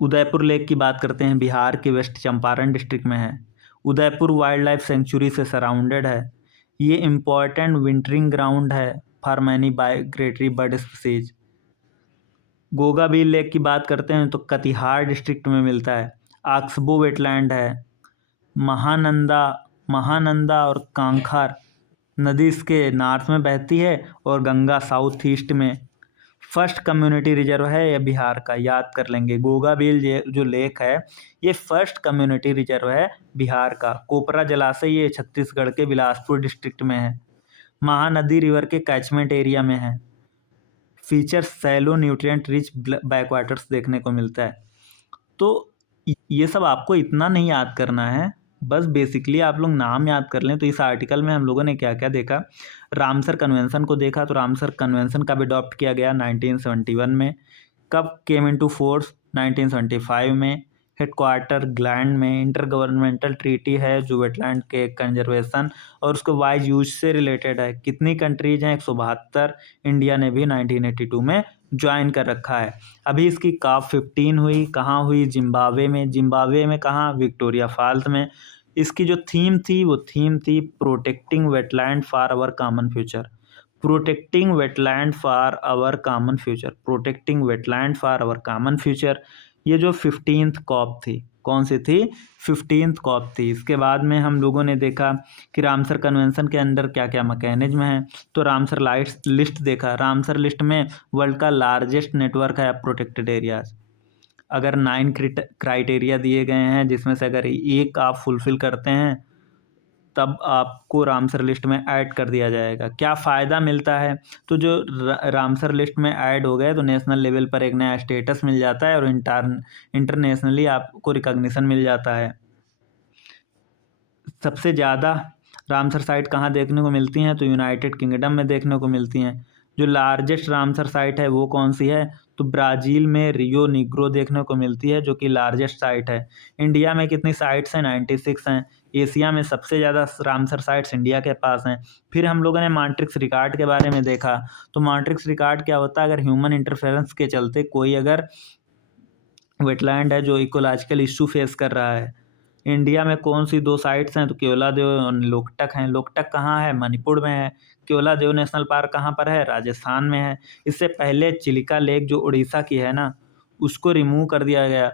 उदयपुर लेक की बात करते हैं, बिहार के वेस्ट चंपारण डिस्ट्रिक्ट में है। उदयपुर वाइल्ड लाइफ सेंचुरी से सराउंडेड है। ये इम्पॉर्टेंट विंटरिंग ग्राउंड है for many migratory bird species. Gogabeel lake की बात करते हैं तो कटिहार डिस्ट्रिक्ट में मिलता है। आक्सबो वेटलैंड है। महानंदा और कांखार नदी इसके नॉर्थ में बहती है और गंगा साउथ ईस्ट में। फर्स्ट कम्युनिटी रिजर्व है ये बिहार का, याद कर लेंगे। गोगाबील जो लेक है ये फर्स्ट कम्युनिटी रिजर्व है बिहार का। कोपरा जलाशय ये छत्तीसगढ़ के बिलासपुर डिस्ट्रिक्ट में है। महानदी रिवर के कैचमेंट एरिया में है। Feature shallow nutrient rich backwaters देखने को मिलता है। तो ये सब आपको इतना नहीं याद करना है, बस बेसिकली आप लोग नाम याद कर लें। तो इस आर्टिकल में हम लोगों ने क्या क्या देखा? रामसर कन्वेंशन को देखा। तो रामसर कन्वेंशन कब अडॉप्ट किया गया? 1971 में। कब केम इनटू फोर्स? 1975 में। हेडक्वार्टर ग्लैंड में। इंटर गवर्नमेंटल ट्रीटी है जो वेटलैंड के कंजर्वेशन और उसके वाइज यूज से रिलेटेड है। कितनी कंट्रीज हैं? 172। इंडिया ने भी 1982 में ज्वाइन कर रखा है। अभी इसकी COP 15 हुई। कहाँ हुई? जिम्बाब्वे में। जिम्बाब्वे में कहाँ? विक्टोरिया फॉल्स में। इसकी जो थीम थी वो थीम थी protecting wetland for our common future. Protecting wetland for our common future. Protecting wetland for our common future. ये जो 15th कॉप थी, कौन सी थी? 15th कॉप थी। इसके बाद में हम लोगों ने देखा कि रामसर कन्वेंशन के अंदर क्या क्या मैकेनिज्म है। तो रामसर लिस्ट देखा। रामसर लिस्ट में वर्ल्ड का लार्जेस्ट नेटवर्क है प्रोटेक्टेड एरियाज। अगर 9 क्राइटेरिया दिए गए हैं, जिसमें से अगर एक आप फुलफिल करते हैं तब आपको रामसर लिस्ट में ऐड कर दिया जाएगा। क्या फ़ायदा मिलता है? तो जो रामसर लिस्ट में ऐड हो गए तो नेशनल लेवल पर एक नया स्टेटस मिल जाता है और इंटरनेशनली आपको रिकॉग्निशन मिल जाता है। सबसे ज़्यादा रामसर साइट कहाँ देखने को मिलती हैं? तो यूनाइटेड किंगडम में देखने को मिलती हैं। जो लार्जेस्ट रामसर साइट है वो कौन सी है? तो ब्राज़ील में रियो नीग्रो देखने को मिलती है, जो कि लार्जेस्ट साइट है। इंडिया में कितनी साइट्स हैं? 96 हैं। एशिया में सबसे ज़्यादा रामसर साइट्स इंडिया के पास हैं। फिर हम लोगों ने मैट्रिक्स रिकॉर्ड के बारे में देखा। तो मैट्रिक्स रिकॉर्ड क्या होता है? अगर ह्यूमन इंटरफेरेंस के चलते कोई अगर वेटलैंड है जो इकोलॉजिकल इशू फेस कर रहा है। इंडिया में कौन सी 2 साइट्स हैं? तो केवलादेव और लोकटक हैं। लोकटक कहाँ है? मणिपुर में है। केवलादेव नेशनल पार्क कहाँ पर है? राजस्थान में है। इससे पहले चिलिका लेक जो उड़ीसा की है ना, उसको रिमूव कर दिया गया,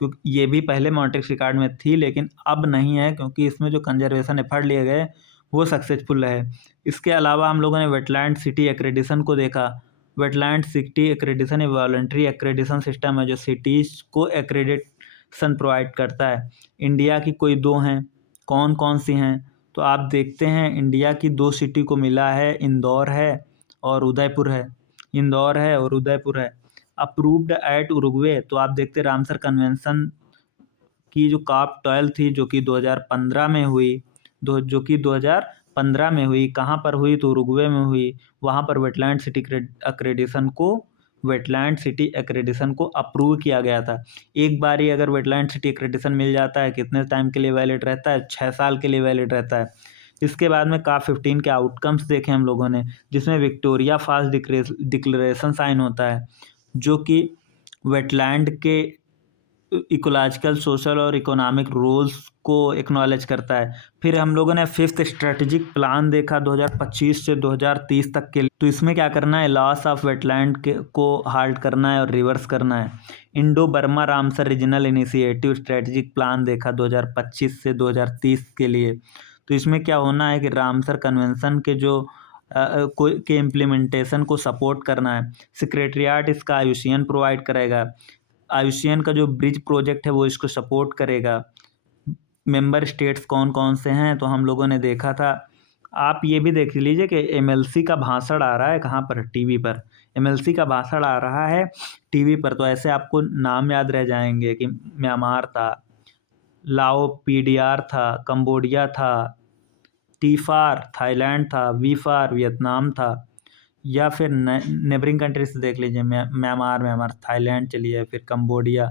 क्योंकि ये भी पहले मैट्रिक्स रिकॉर्ड में थी, लेकिन अब नहीं है, क्योंकि इसमें जो कंजर्वेशन एफर्ट लिए गए वो सक्सेसफुल है। इसके अलावा हम लोगों ने वेटलैंड सिटी एक्रेडिशन को देखा। वेटलैंड सिटी एक्रेडिशन एक वॉलंटरी एक्रेडिशन सिस्टम है जो सिटीज़ को एक्रेडिशन प्रोवाइड करता है। इंडिया की कोई 2 हैं। कौन कौन सी हैं? तो आप देखते हैं, इंडिया की 2 सिटी को मिला है, इंदौर है और उदयपुर है। इंदौर है और उदयपुर है। Approved at Uruguay. तो आप देखते रामसर कन्वेंशन की जो कॉप 12 थी, जो कि 2015 में हुई, जो कि 2015 में हुई। कहाँ पर हुई? तो उरुग्वे में हुई। वहाँ पर वेटलैंड सिटी एक्रेडिशन को अप्रूव किया गया था। एक बार ही अगर वेटलैंड सिटी एक्रेडिशन मिल जाता है, कितने टाइम के लिए वैलिड रहता है? 6 साल के लिए वैलिड रहता है। इसके बाद में कॉप 15 के आउटकम्स देखे हम लोगों ने, जिसमें विक्टोरिया फॉल्स डिक्लेरेशन साइन होता है, जो कि वेटलैंड के इकोलॉजिकल, सोशल और इकोनॉमिक रोल्स को एक्नॉलेज करता है। फिर हम लोगों ने 5th स्ट्रेटेजिक प्लान देखा 2025 से 2030 तक के लिए। तो इसमें क्या करना है? लॉस ऑफ वेटलैंड को हाल्ट करना है और रिवर्स करना है। Indo Burma Ramsar regional initiative strategic plan देखा 2025 से 2030 के लिए। तो इसमें क्या होना है कि रामसर कन्वेंशन के जो के इम्प्लीमेंटेशन को सपोर्ट करना है। सेक्रेटरियाट इसका आयुषियन प्रोवाइड करेगा। आयुषियन का जो ब्रिज प्रोजेक्ट है वो इसको सपोर्ट करेगा। मेंबर स्टेट्स कौन कौन से हैं? तो हम लोगों ने देखा था। आप ये भी देख लीजिए कि एमएलसी का भाषण आ रहा है कहाँ पर? टीवी पर। एमएलसी का भाषण आ रहा है टीवी पर। तो ऐसे आपको नाम याद रह जाएंगे कि म्यांमार था, लाओ पीडीआर था, कंबोडिया था, टीफार थाईलैंड था, वीफार वियतनाम था, या फिर नेबरिंग कंट्री से देख लीजिए। म्यांमार, थाईलैंड चलिए, फिर कंबोडिया,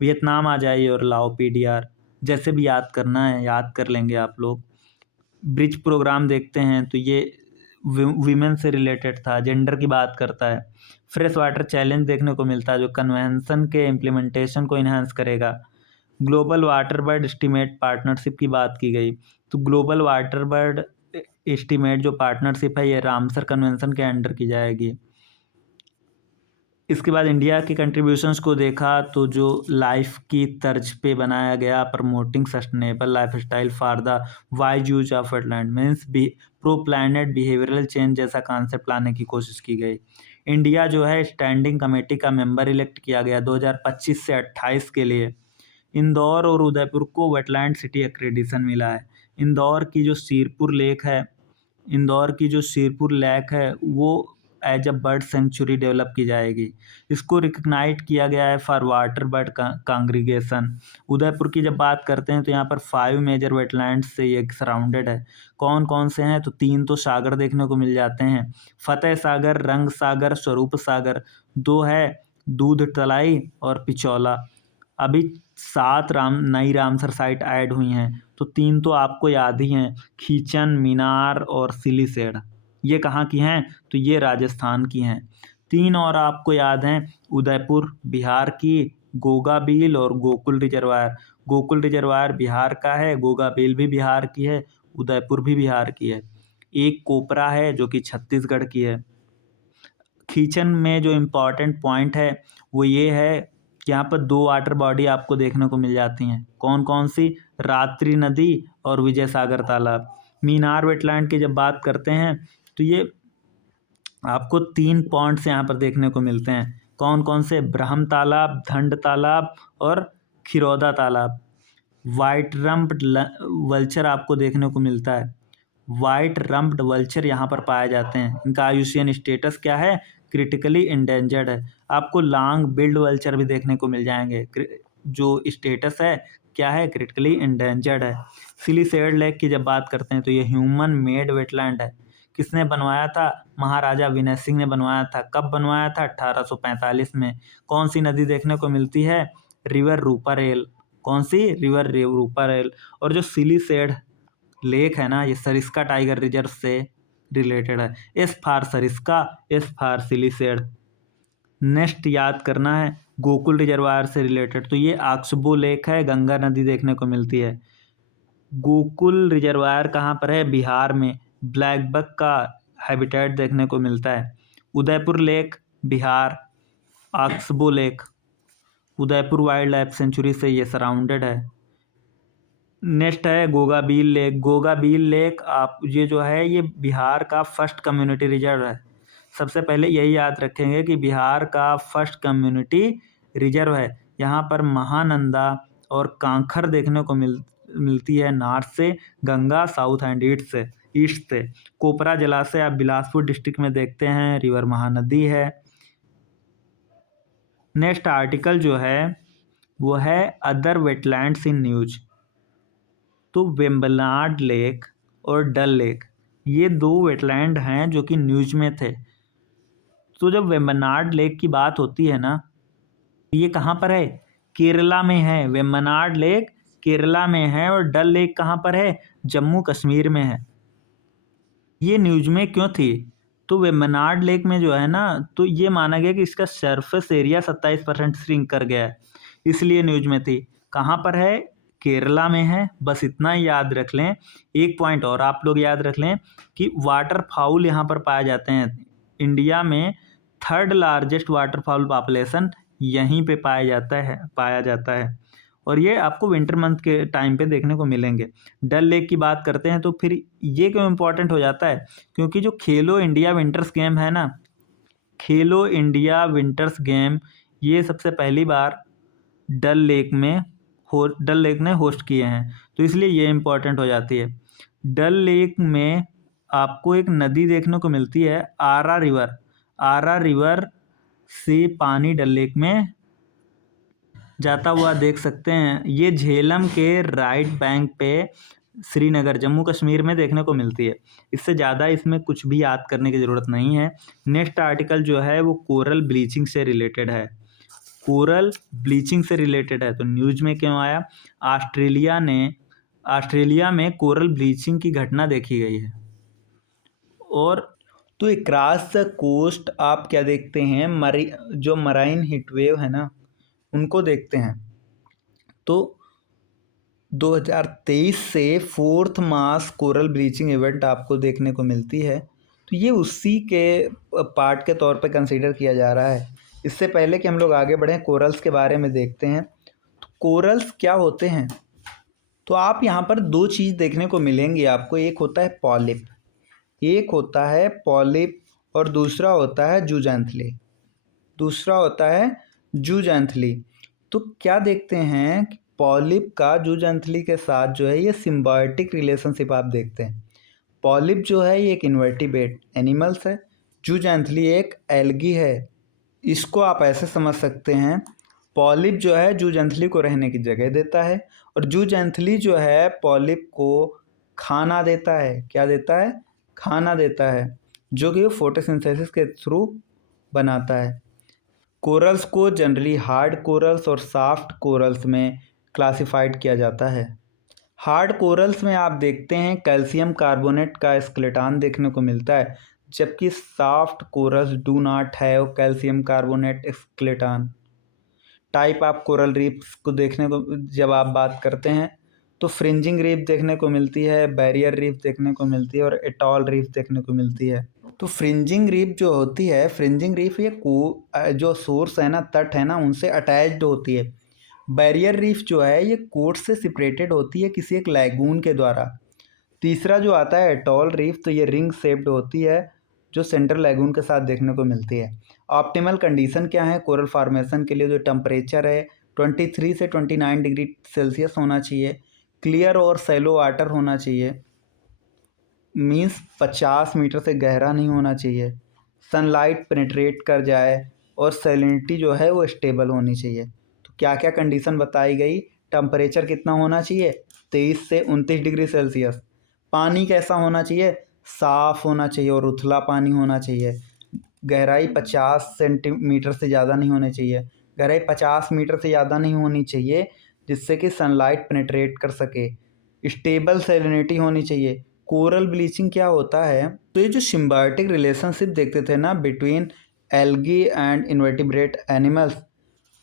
वियतनाम आ जाइए और लाओ पीडीआर। जैसे भी याद करना है याद कर लेंगे आप लोग। ब्रिज प्रोग्राम देखते हैं तो ये वीमेन से रिलेटेड था, जेंडर की बात करता है। फ्रेश वाटर चैलेंज देखने को मिलता है, जो कन्वेंशन के इम्प्लीमेंटेशन को इन्हांस करेगा। Global water bird estimate partnership की बात की गई। तो ग्लोबल वाटर बर्ड एस्टीमेट जो पार्टनरशिप है, ये रामसर कन्वेंशन के अंडर की जाएगी। इसके बाद इंडिया के कंट्रीब्यूशंस को देखा तो जो लाइफ की तर्ज पे बनाया गया, promoting sustainable lifestyle for the wise use of wetland means pro planet behavioural change जैसा कॉन्सेप्ट लाने की कोशिश की गई। इंडिया जो है स्टैंडिंग कमेटी का मेंबर इलेक्ट किया गया 2025 से 28 के लिए। इंदौर और उदयपुर को वेटलैंड सिटी एक्रेडिशन मिला है। इंदौर की जो सिरपुर लेक है वो as a bird sanctuary develop की जाएगी। इसको रिकग्नाइज किया गया है for water bird congregation. Udaipur की जब बात करते हैं तो यहाँ पर 5 मेजर वेटलैंड से ये सराउंडेड है। कौन कौन से हैं? तो 3 तो सागर देखने को मिल जाते हैं, फतेह सागर, रंग सागर, स्वरूप सागर। 2 है दूध तलाई और पिचौला। अभी 7 नई रामसर साइट ऐड हुई हैं। तो 3 तो आपको याद ही हैं, खीचन, मीनार और सिलीसेड। ये कहाँ की हैं? तो ये राजस्थान की हैं। 3 और आपको याद हैं, उदयपुर बिहार की, गोगाबील और गोकुल रिजर्वायर। गोकुल रिजर्वायर बिहार का है, गोगाबील भी बिहार की है, उदयपुर भी बिहार की है। एक कोपरा है जो कि छत्तीसगढ़ की है। खीचन में जो इम्पॉर्टेंट पॉइंट है वो ये है यहाँ पर 2 वाटर बॉडी आपको देखने को मिल जाती हैं। कौन कौन सी? रात्रि नदी और विजय सागर तालाब। मीनार वेटलैंड की जब बात करते हैं तो ये आपको 3 पॉइंट्स यहाँ पर देखने को मिलते हैं। कौन कौन से? ब्रह्म तालाब, धंड तालाब और खिरौदा तालाब। वाइट रम्प्ड वल्चर आपको देखने को मिलता है। वाइट रम्प्ड वल्चर यहाँ पर पाए जाते हैं। इनका आयुशियन स्टेटस क्या है? क्रिटिकली इंडेंजर्ड है। आपको लॉन्ग बिल्ड वल्चर भी देखने को मिल जाएंगे, जो स्टेटस है क्या है? क्रिटिकली इंडेंजर्ड है। सिलीसेड लेक की जब बात करते हैं तो ये ह्यूमन मेड वेटलैंड है। किसने बनवाया था? महाराजा विनय सिंह ने बनवाया था। कब बनवाया था? 1845 में। कौन सी नदी देखने को मिलती है? रिवर रूपारेल। कौन सी? रिवर रूपारेल। और जो सिलीसेड लेक है ना, ये सरिस्का टाइगर रिजर्व से रिलेटेड है। S for Sariska, S for Siliserh. Next याद करना है गोकुल रिजर्वायर से रिलेटेड, तो ये आक्सबो लेक है, गंगा नदी देखने को मिलती है। गोकुल रिजर्वायर कहाँ पर है? बिहार में। ब्लैक बक का हैबिटेट देखने को मिलता है। Udaipur lake Bihar. Oxbow lake Udaipur wildlife sanctuary से ये सराउंडेड है। नेक्स्ट है गोगाबील लेक। गोगाबील लेक आप ये जो है ये बिहार का फर्स्ट कम्युनिटी रिजर्व है। सबसे पहले यही याद रखेंगे कि बिहार का फर्स्ट कम्युनिटी रिजर्व है। यहाँ पर महानंदा और कांखर देखने को मिलती है नॉर्थ से, गंगा साउथ एंड ईस्ट से। कोपरा जलाशय आप बिलासपुर डिस्ट्रिक्ट में देखते हैं, रिवर महानदी है। नेक्स्ट आर्टिकल जो है वो है अदर वेटलैंड्स इन न्यूज। तो वेम्बनाड लेक और डल लेक ये 2 वेटलैंड हैं जो कि न्यूज में थे। तो जब वेम्बनाड लेक की बात होती है ना, ये कहाँ पर है? केरला में है। वेम्बनाड लेक केरला में है और डल लेक कहाँ पर है? जम्मू कश्मीर में है। ये न्यूज में क्यों थी? तो वेम्बनाड लेक में जो है ना, तो ये माना गया कि इसका सरफेस एरिया 27% श्रिंक कर गया है, इसलिए न्यूज में थी। कहाँ पर है? केरला में है। बस इतना ही याद रख लें। एक पॉइंट और आप लोग याद रख लें कि वाटर फाउल यहाँ पर पाए जाते हैं। इंडिया में 3rd largest water foul population यहीं पे पाया जाता है और ये आपको विंटर मंथ के टाइम पे देखने को मिलेंगे। डल लेक की बात करते हैं तो फिर ये क्यों इम्पोर्टेंट हो जाता है? क्योंकि जो खेलो इंडिया विंटर्स गेम है ना, खेलो इंडिया विंटर्स गेम ये सबसे पहली बार डल लेक ने होस्ट किए हैं, तो इसलिए ये इम्पोर्टेंट हो जाती है। डल लेक में आपको एक नदी देखने को मिलती है, आरा रिवर। आरा रिवर से पानी डल लेक में जाता हुआ देख सकते हैं। ये झेलम के राइट बैंक पे श्रीनगर जम्मू कश्मीर में देखने को मिलती है। इससे ज़्यादा इसमें कुछ भी याद करने की ज़रूरत नहीं है। नेक्स्ट आर्टिकल जो है वो कोरल ब्लीचिंग से रिलेटेड है। कोरल ब्लीचिंग से रिलेटेड है तो न्यूज में क्यों आया? ऑस्ट्रेलिया में कोरल ब्लीचिंग की घटना देखी गई है। और तो क्रॉस द कोस्ट आप क्या देखते हैं? जो मराइन हीटवेव है ना, उनको देखते हैं। तो 2023 से 4th मास कोरल ब्लीचिंग इवेंट आपको देखने को मिलती है, तो ये उसी के पार्ट के तौर पे कंसीडर किया जा रहा है। इससे पहले कि हम लोग आगे बढ़ें, कोरल्स के बारे में देखते हैं। तो कोरल्स क्या होते हैं? तो आप यहाँ पर 2 चीज़ देखने को मिलेंगी आपको। एक होता है पॉलिप और दूसरा होता है जूजेंथली। तो क्या देखते हैं कि पॉलिप का जूजेंथली के साथ जो है ये सिम्बायोटिक रिलेशनशिप आप देखते हैं। पॉलिप जो है ये एक इन्वर्टिब्रेट एनिमल्स है, जूजेंथली एक एल्गी है। इसको आप ऐसे समझ सकते हैं, पॉलिप जो है जूजेंथली को रहने की जगह देता है और जूजेंथली जो है पॉलिप को खाना देता है। क्या देता है? खाना देता है, जो कि वो फोटोसिंथेसिस के थ्रू बनाता है। कोरल्स को जनरली हार्ड कोरल्स और सॉफ्ट कोरल्स में क्लासिफाइड किया जाता है। हार्ड कोरल्स में आप देखते हैं कैल्शियम कार्बोनेट का स्केलेटन देखने को मिलता है, जबकि soft corals do not have calcium carbonate skeleton. Type of coral reefs को देखने को जब आप बात करते हैं तो फ्रिंजिंग रीफ देखने को मिलती है, बैरियर रीफ देखने को मिलती है और एटॉल रीफ देखने को मिलती है। तो फ्रिंजिंग रीफ जो होती है, फ्रिंजिंग रीफ ये जो सोर्स है ना, तट है ना, उनसे अटैच्ड होती है। बैरियर रीफ जो है ये कोस्ट से सेपरेटेड होती है किसी एक लैगून के द्वारा। तीसरा जो आता है एटॉल रीफ, तो ये रिंग शेप्ड होती है जो सेंट्रल लैगून के साथ देखने को मिलती है। ऑप्टिमल कंडीशन क्या है कोरल फॉर्मेशन के लिए? जो टेम्परेचर है 23 से 29 डिग्री सेल्सियस होना चाहिए, क्लियर और सैलो वाटर होना चाहिए, मीन्स 50 मीटर से गहरा नहीं होना चाहिए, सनलाइट पेनिट्रेट कर जाए और सैलिनिटी जो है वो स्टेबल होनी चाहिए। तो क्या क्या कंडीशन बताई गई? टेम्परेचर कितना होना चाहिए? 23 से 29 डिग्री सेल्सियस। पानी कैसा होना चाहिए? साफ़ होना चाहिए और उथला पानी होना चाहिए। गहराई 50 सेंटीमीटर से ज़्यादा नहीं होनी चाहिए, गहराई 50 मीटर से ज़्यादा नहीं होनी चाहिए, जिससे कि सनलाइट पेनिट्रेट कर सके। स्टेबल सैलिनिटी होनी चाहिए। कोरल ब्लीचिंग क्या होता है? तो ये जो सिम्बायोटिक रिलेशनशिप देखते थे ना between algae and invertebrate animals,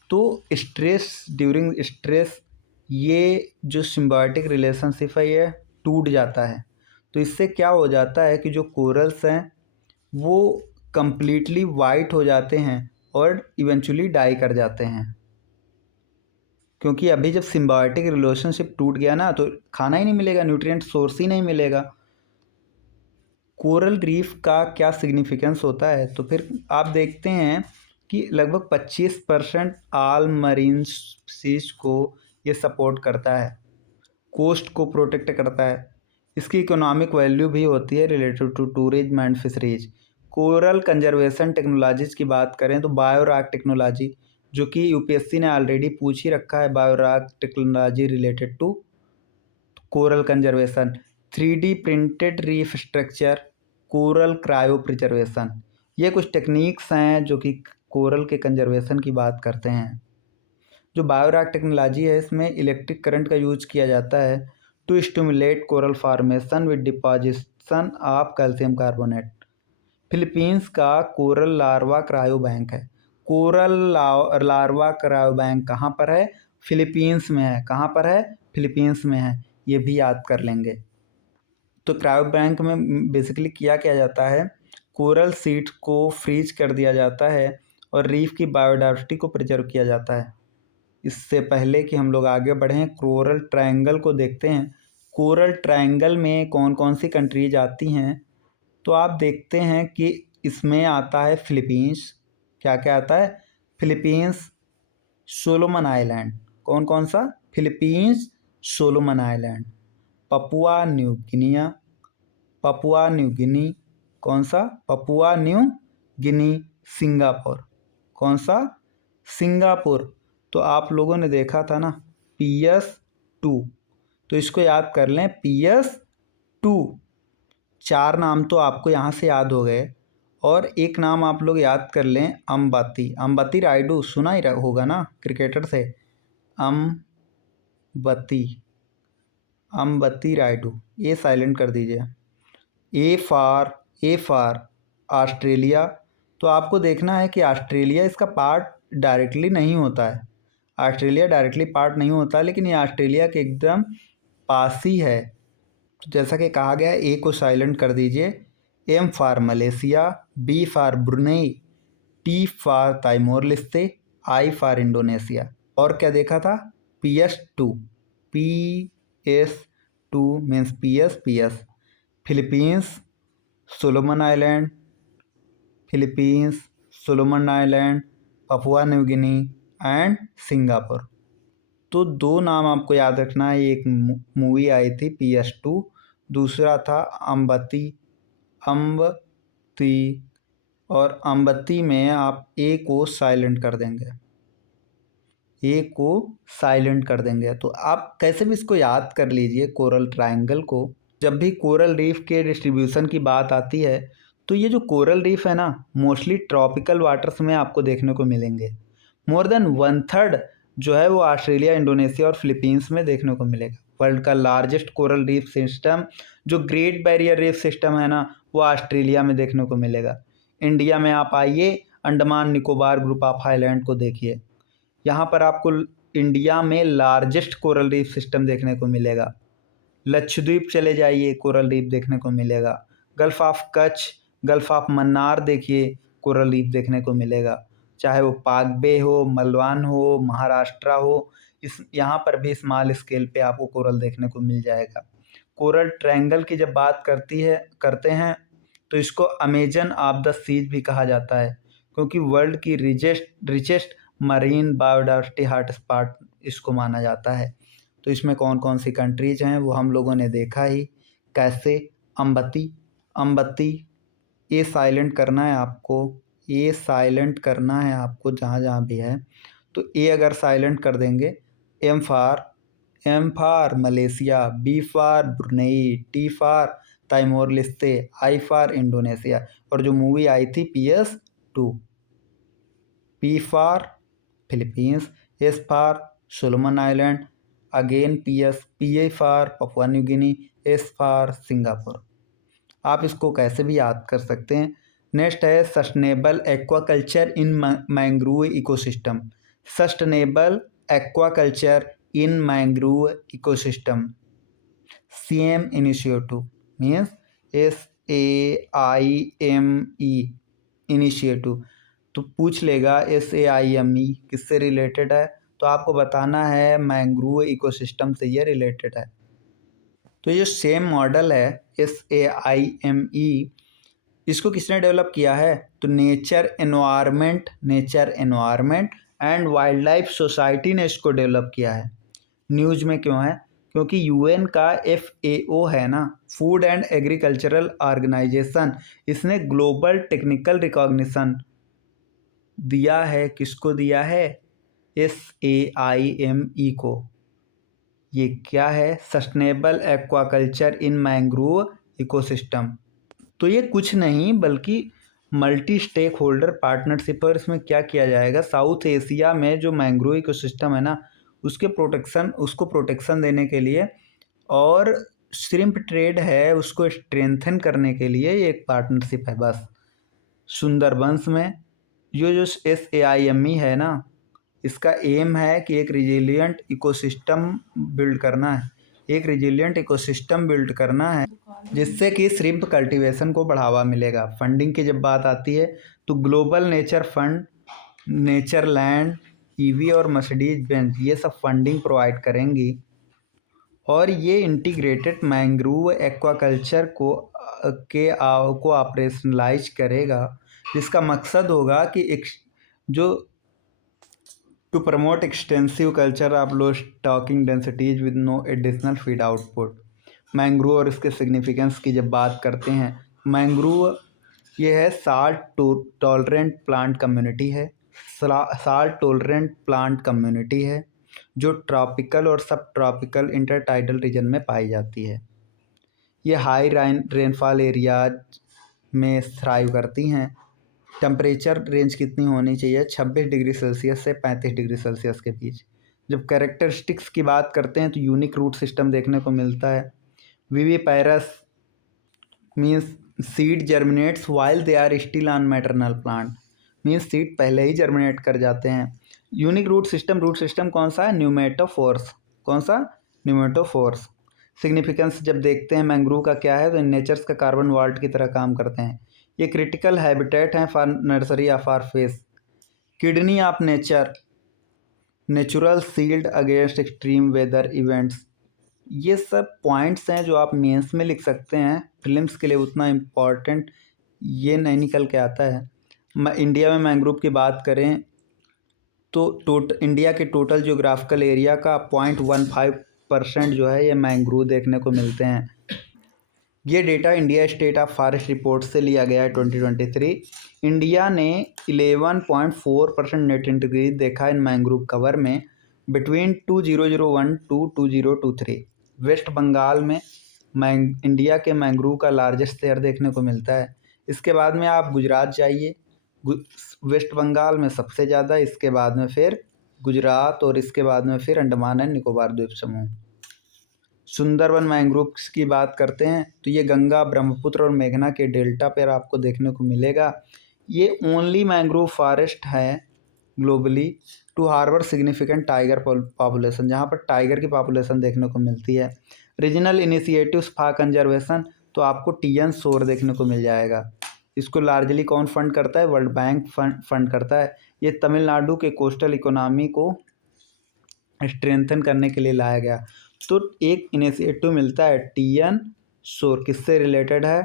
तो स्ट्रेस ड्यूरिंग स्ट्रेस ये जो सिम्बायोटिक रिलेशनशिप है ये टूट जाता है। तो इससे क्या हो जाता है कि जो कोरल्स हैं वो कंप्लीटली वाइट हो जाते हैं और इवेंचुअली डाई कर जाते हैं, क्योंकि अभी जब सिम्बायोटिक रिलेशनशिप टूट गया ना तो खाना ही नहीं मिलेगा, न्यूट्रिएंट सोर्स ही नहीं मिलेगा। कोरल रीफ का क्या सिग्निफिकेंस होता है? तो फिर आप देखते हैं कि लगभग 25% ऑल मरीन स्पीशीज को ये सपोर्ट करता है, कोस्ट को प्रोटेक्ट करता है। इसकी इकोनॉमिक वैल्यू भी होती है related to tourism and fisheries. Coral conservation technologies की बात करें तो बायोराक टेक्नोलॉजी, जो कि यूपीएससी ने ऑलरेडी पूछ ही रखा है, Biorock technology related to coral conservation. 3D printed reef structure, coral cryopreservation, ये कुछ टेक्निक्स हैं जो कि कोरल के कंजर्वेशन की बात करते हैं। जो बायोराक टेक्नोलॉजी है इसमें इलेक्ट्रिक करंट का यूज किया जाता है to stimulate coral formation with deposition of calcium carbonate. Philippines का कोरल लार्वा क्रायो बैंक है। कोरल लार्वा क्रायो बैंक कहाँ पर है? फिलीपींस में है। कहाँ पर है? फिलीपींस में है, ये भी याद कर लेंगे। तो क्रायो बैंक में बेसिकली किया जाता है, कोरल सीड को फ्रीज कर दिया जाता है और रीफ की बायोडाइवर्सिटी को प्रिजर्व किया जाता है। इससे पहले कि हम लोग आगे बढ़ें, कोरल ट्रायंगल को देखते हैं। कोरल ट्रायंगल में कौन कौन सी कंट्रीज आती हैं? तो आप देखते हैं कि इसमें आता है फिलीपींस। क्या क्या आता है? Philippines, Solomon island. कौन कौन सा? Philippines, Solomon island, Papua new Guinea, Papua New गिनी। कौन सा? पपुआ न्यू गिनी। सिंगापुर। कौन सा? सिंगापुर। तो आप लोगों ने देखा था ना PS2, तो इसको याद कर लें PS2। 4 नाम तो आपको यहाँ से याद हो गए और एक नाम आप लोग याद कर लें, अंबती। अंबती रायडू सुना ही होगा ना क्रिकेटर से, अंबती, अंबती रायडू। ये साइलेंट कर दीजिए। A for Australia. तो आपको देखना है कि ऑस्ट्रेलिया इसका पार्ट डायरेक्टली नहीं होता है, ऑस्ट्रेलिया डायरेक्टली पार्ट नहीं होता, लेकिन ये ऑस्ट्रेलिया के एकदम पास ही है। तो जैसा कि कहा गया, ए को साइलेंट कर दीजिए। M for Malaysia, B for Brunei, T for Timor Leste, I for Indonesia. और क्या देखा था? PS2। PS2 means PS Philippines, Solomon island, Philippines, Solomon island, Papua New Guinea and Singapore. तो 2 नाम आपको याद रखना है। एक मूवी आई थी PS2, दूसरा था अम्बती। अम्बती, और अम्बती में आप ए को साइलेंट कर देंगे, ए को साइलेंट कर देंगे। तो आप कैसे भी इसको याद कर लीजिए कोरल ट्रायंगल को। जब भी कोरल रीफ के डिस्ट्रीब्यूशन की बात आती है तो ये जो कोरल रीफ है ना, मोस्टली ट्रॉपिकल वाटर्स में आपको देखने को मिलेंगे। मोर देन 1/3 जो है वो ऑस्ट्रेलिया, इंडोनेशिया और फिलीपींस में देखने को मिलेगा। वर्ल्ड का लार्जेस्ट कोरल रीफ सिस्टम जो ग्रेट बैरियर रीफ सिस्टम है ना, वो ऑस्ट्रेलिया में देखने को मिलेगा। इंडिया में आप आइए, Andaman Nicobar group of island को देखिए, यहाँ पर आपको इंडिया में लार्जेस्ट कोरल रीफ सिस्टम देखने को मिलेगा। लक्षद्वीप चले जाइए, कोरल रीफ देखने को मिलेगा। Gulf of Kutch, gulf of Mannar देखिए कोरल रीफ देखने को मिलेगा, चाहे वो पाक बे हो, मलवान हो, महाराष्ट्र हो, इस यहाँ पर भी स्मॉल स्केल पे आपको कोरल देखने को मिल जाएगा। कोरल ट्रायंगल की जब बात करते हैं तो इसको अमेजन ऑफ द सीज भी कहा जाता है, क्योंकि वर्ल्ड की रिचेस्ट मरीन बायोडाइवर्सिटी हॉटस्पॉट इसको माना जाता है। तो इसमें कौन कौन सी कंट्रीज हैं वो हम लोगों ने देखा ही। कैसे? अम्बत्ती ये साइलेंट करना है आपको, ये साइलेंट करना है आपको जहाँ जहाँ भी है। तो ए अगर साइलेंट कर देंगे, M for Malaysia, B for Brunei, T for Timor Leste, I for Indonesia, और जो मूवी आई थी PS2, P for Philippines, S for Solomon island, again P for Papua New Guinea, S for Singapore. आप इसको कैसे भी याद कर सकते हैं। नेक्स्ट है sustainable aquaculture in mangrove ecosystem. Sustainable aquaculture in mangrove ecosystem, CM initiative means SAIME initiative. तो पूछ लेगा SAIME किससे रिलेटेड है, तो आपको बताना है मैंग्रोव इकोसिस्टम से ये रिलेटेड है। तो ये सेम मॉडल है SAIME, इसको किसने डेवलप किया है, तो nature environment and wild life society ने इसको डेवलप किया है। न्यूज़ में क्यों है, क्योंकि UN का FAO है ना, फूड एंड एग्रीकल्चरल ऑर्गेनाइजेशन, इसने ग्लोबल टेक्निकल रिकॉग्निशन दिया है। किसको दिया है? SAIME को। ये क्या है? Sustainable aquaculture in mangrove ecosystem. तो ये कुछ नहीं बल्कि मल्टी स्टेक होल्डर पार्टनरशिप है। और इसमें क्या किया जाएगा, साउथ एशिया में जो मैंग्रोव इकोसिस्टम है ना, उसको प्रोटेक्शन देने के लिए और श्रिम्प ट्रेड है उसको स्ट्रेंथन करने के लिए ये एक पार्टनरशिप है बस। सुंदरबंस में जो SAIME है ना, इसका एम है कि एक रिजिलियंट इकोसिस्टम बिल्ड करना है, जिससे कि श्रिम्प कल्टीवेशन को बढ़ावा मिलेगा। फंडिंग की जब बात आती है तो global nature fund, Natureland, EV और मर्सिडीज बेंज ये सब फंडिंग प्रोवाइड करेंगी, और ये इंटीग्रेटेड मैंग्रोव एक्वाकल्चर को ऑपरेशनलाइज करेगा, जिसका मकसद होगा कि to promote extensive culture of low stocking densities with no additional feed output. Mangrove और इसके सिग्निफिकेंस की जब बात करते हैं, मैंग्रोव ये है साल्ट टॉलरेंट प्लांट कम्युनिटी है जो ट्रॉपिकल और सब ट्रॉपिकल इंटरटाइडल रीजन में पाई जाती है। ये हाई रेनफॉल एरियाज में थ्राइव करती हैं। टेम्परेचर रेंज कितनी होनी चाहिए, 26 डिग्री सेल्सियस से 35 डिग्री सेल्सियस के बीच। जब कैरेक्टरिस्टिक्स की बात करते हैं तो यूनिक रूट सिस्टम देखने को मिलता है। Viviparous means seed germinates while they are still on maternal plant, means seed पहले ही जर्मिनेट कर जाते हैं। यूनिक रूट सिस्टम कौन सा है? न्यूमेटोफोर्स। सिग्निफिकेंस जब देखते हैं मैंग्रोव का क्या है, तो नेचर्स का कार्बन वॉल्ट की तरह काम करते हैं। ये क्रिटिकल हैबिटेट हैं for nursery of our fish, kidney of natural shield against extreme weather events. ये सब पॉइंट्स हैं जो आप मेंस में लिख सकते हैं, फिल्म्स के लिए उतना इम्पॉर्टेंट ये नहीं निकल के आता है। इंडिया में मैंग्रोव की बात करें तो इंडिया के टोटल जियोग्राफिकल एरिया का 0.15% जो है ये मैंग्रोव देखने को मिलते हैं। ये data India state of forest report से लिया गया है 2023। इंडिया ने 11.4% नेट इंक्रीज देखा इन मैंग्रोव कवर में बिटवीन 2001 टू 2023। वेस्ट बंगाल में इंडिया के मैंग्रोव का लार्जेस्ट शेयर देखने को मिलता है। इसके बाद में आप गुजरात जाइए, वेस्ट बंगाल में सबसे ज़्यादा, इसके बाद में फिर गुजरात, और इसके बाद में फिर अंडमान एंड निकोबार द्वीप समूह। सुंदरबन मैंग्रोव्स की बात करते हैं तो ये गंगा, ब्रह्मपुत्र और मेघना के डेल्टा पर आपको देखने को मिलेगा। ये ओनली मैंग्रोव फॉरेस्ट है globally to harbour significant tiger population, जहाँ पर टाइगर की पॉपुलेशन देखने को मिलती है। रीजनल इनिशिएटिव्स फॉर कंजर्वेशन तो आपको TN शोर देखने को मिल जाएगा। इसको लार्जली कौन फंड करता है? वर्ल्ड बैंक फंड करता है। ये तमिलनाडु के कोस्टल इकोनॉमी को स्ट्रेंथन करने के लिए लाया गया। तो एक इनिशिएटिव मिलता है टीएन शोर, किससे रिलेटेड है?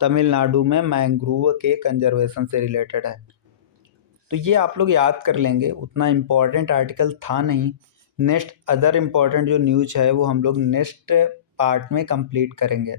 तमिलनाडु में मैंग्रोव के कंजर्वेशन से रिलेटेड है। तो ये आप लोग याद कर लेंगे, उतना इम्पोर्टेंट आर्टिकल था नहीं। नेक्स्ट अदर इम्पोर्टेंट जो न्यूज है वो हम लोग नेक्स्ट पार्ट में कंप्लीट करेंगे।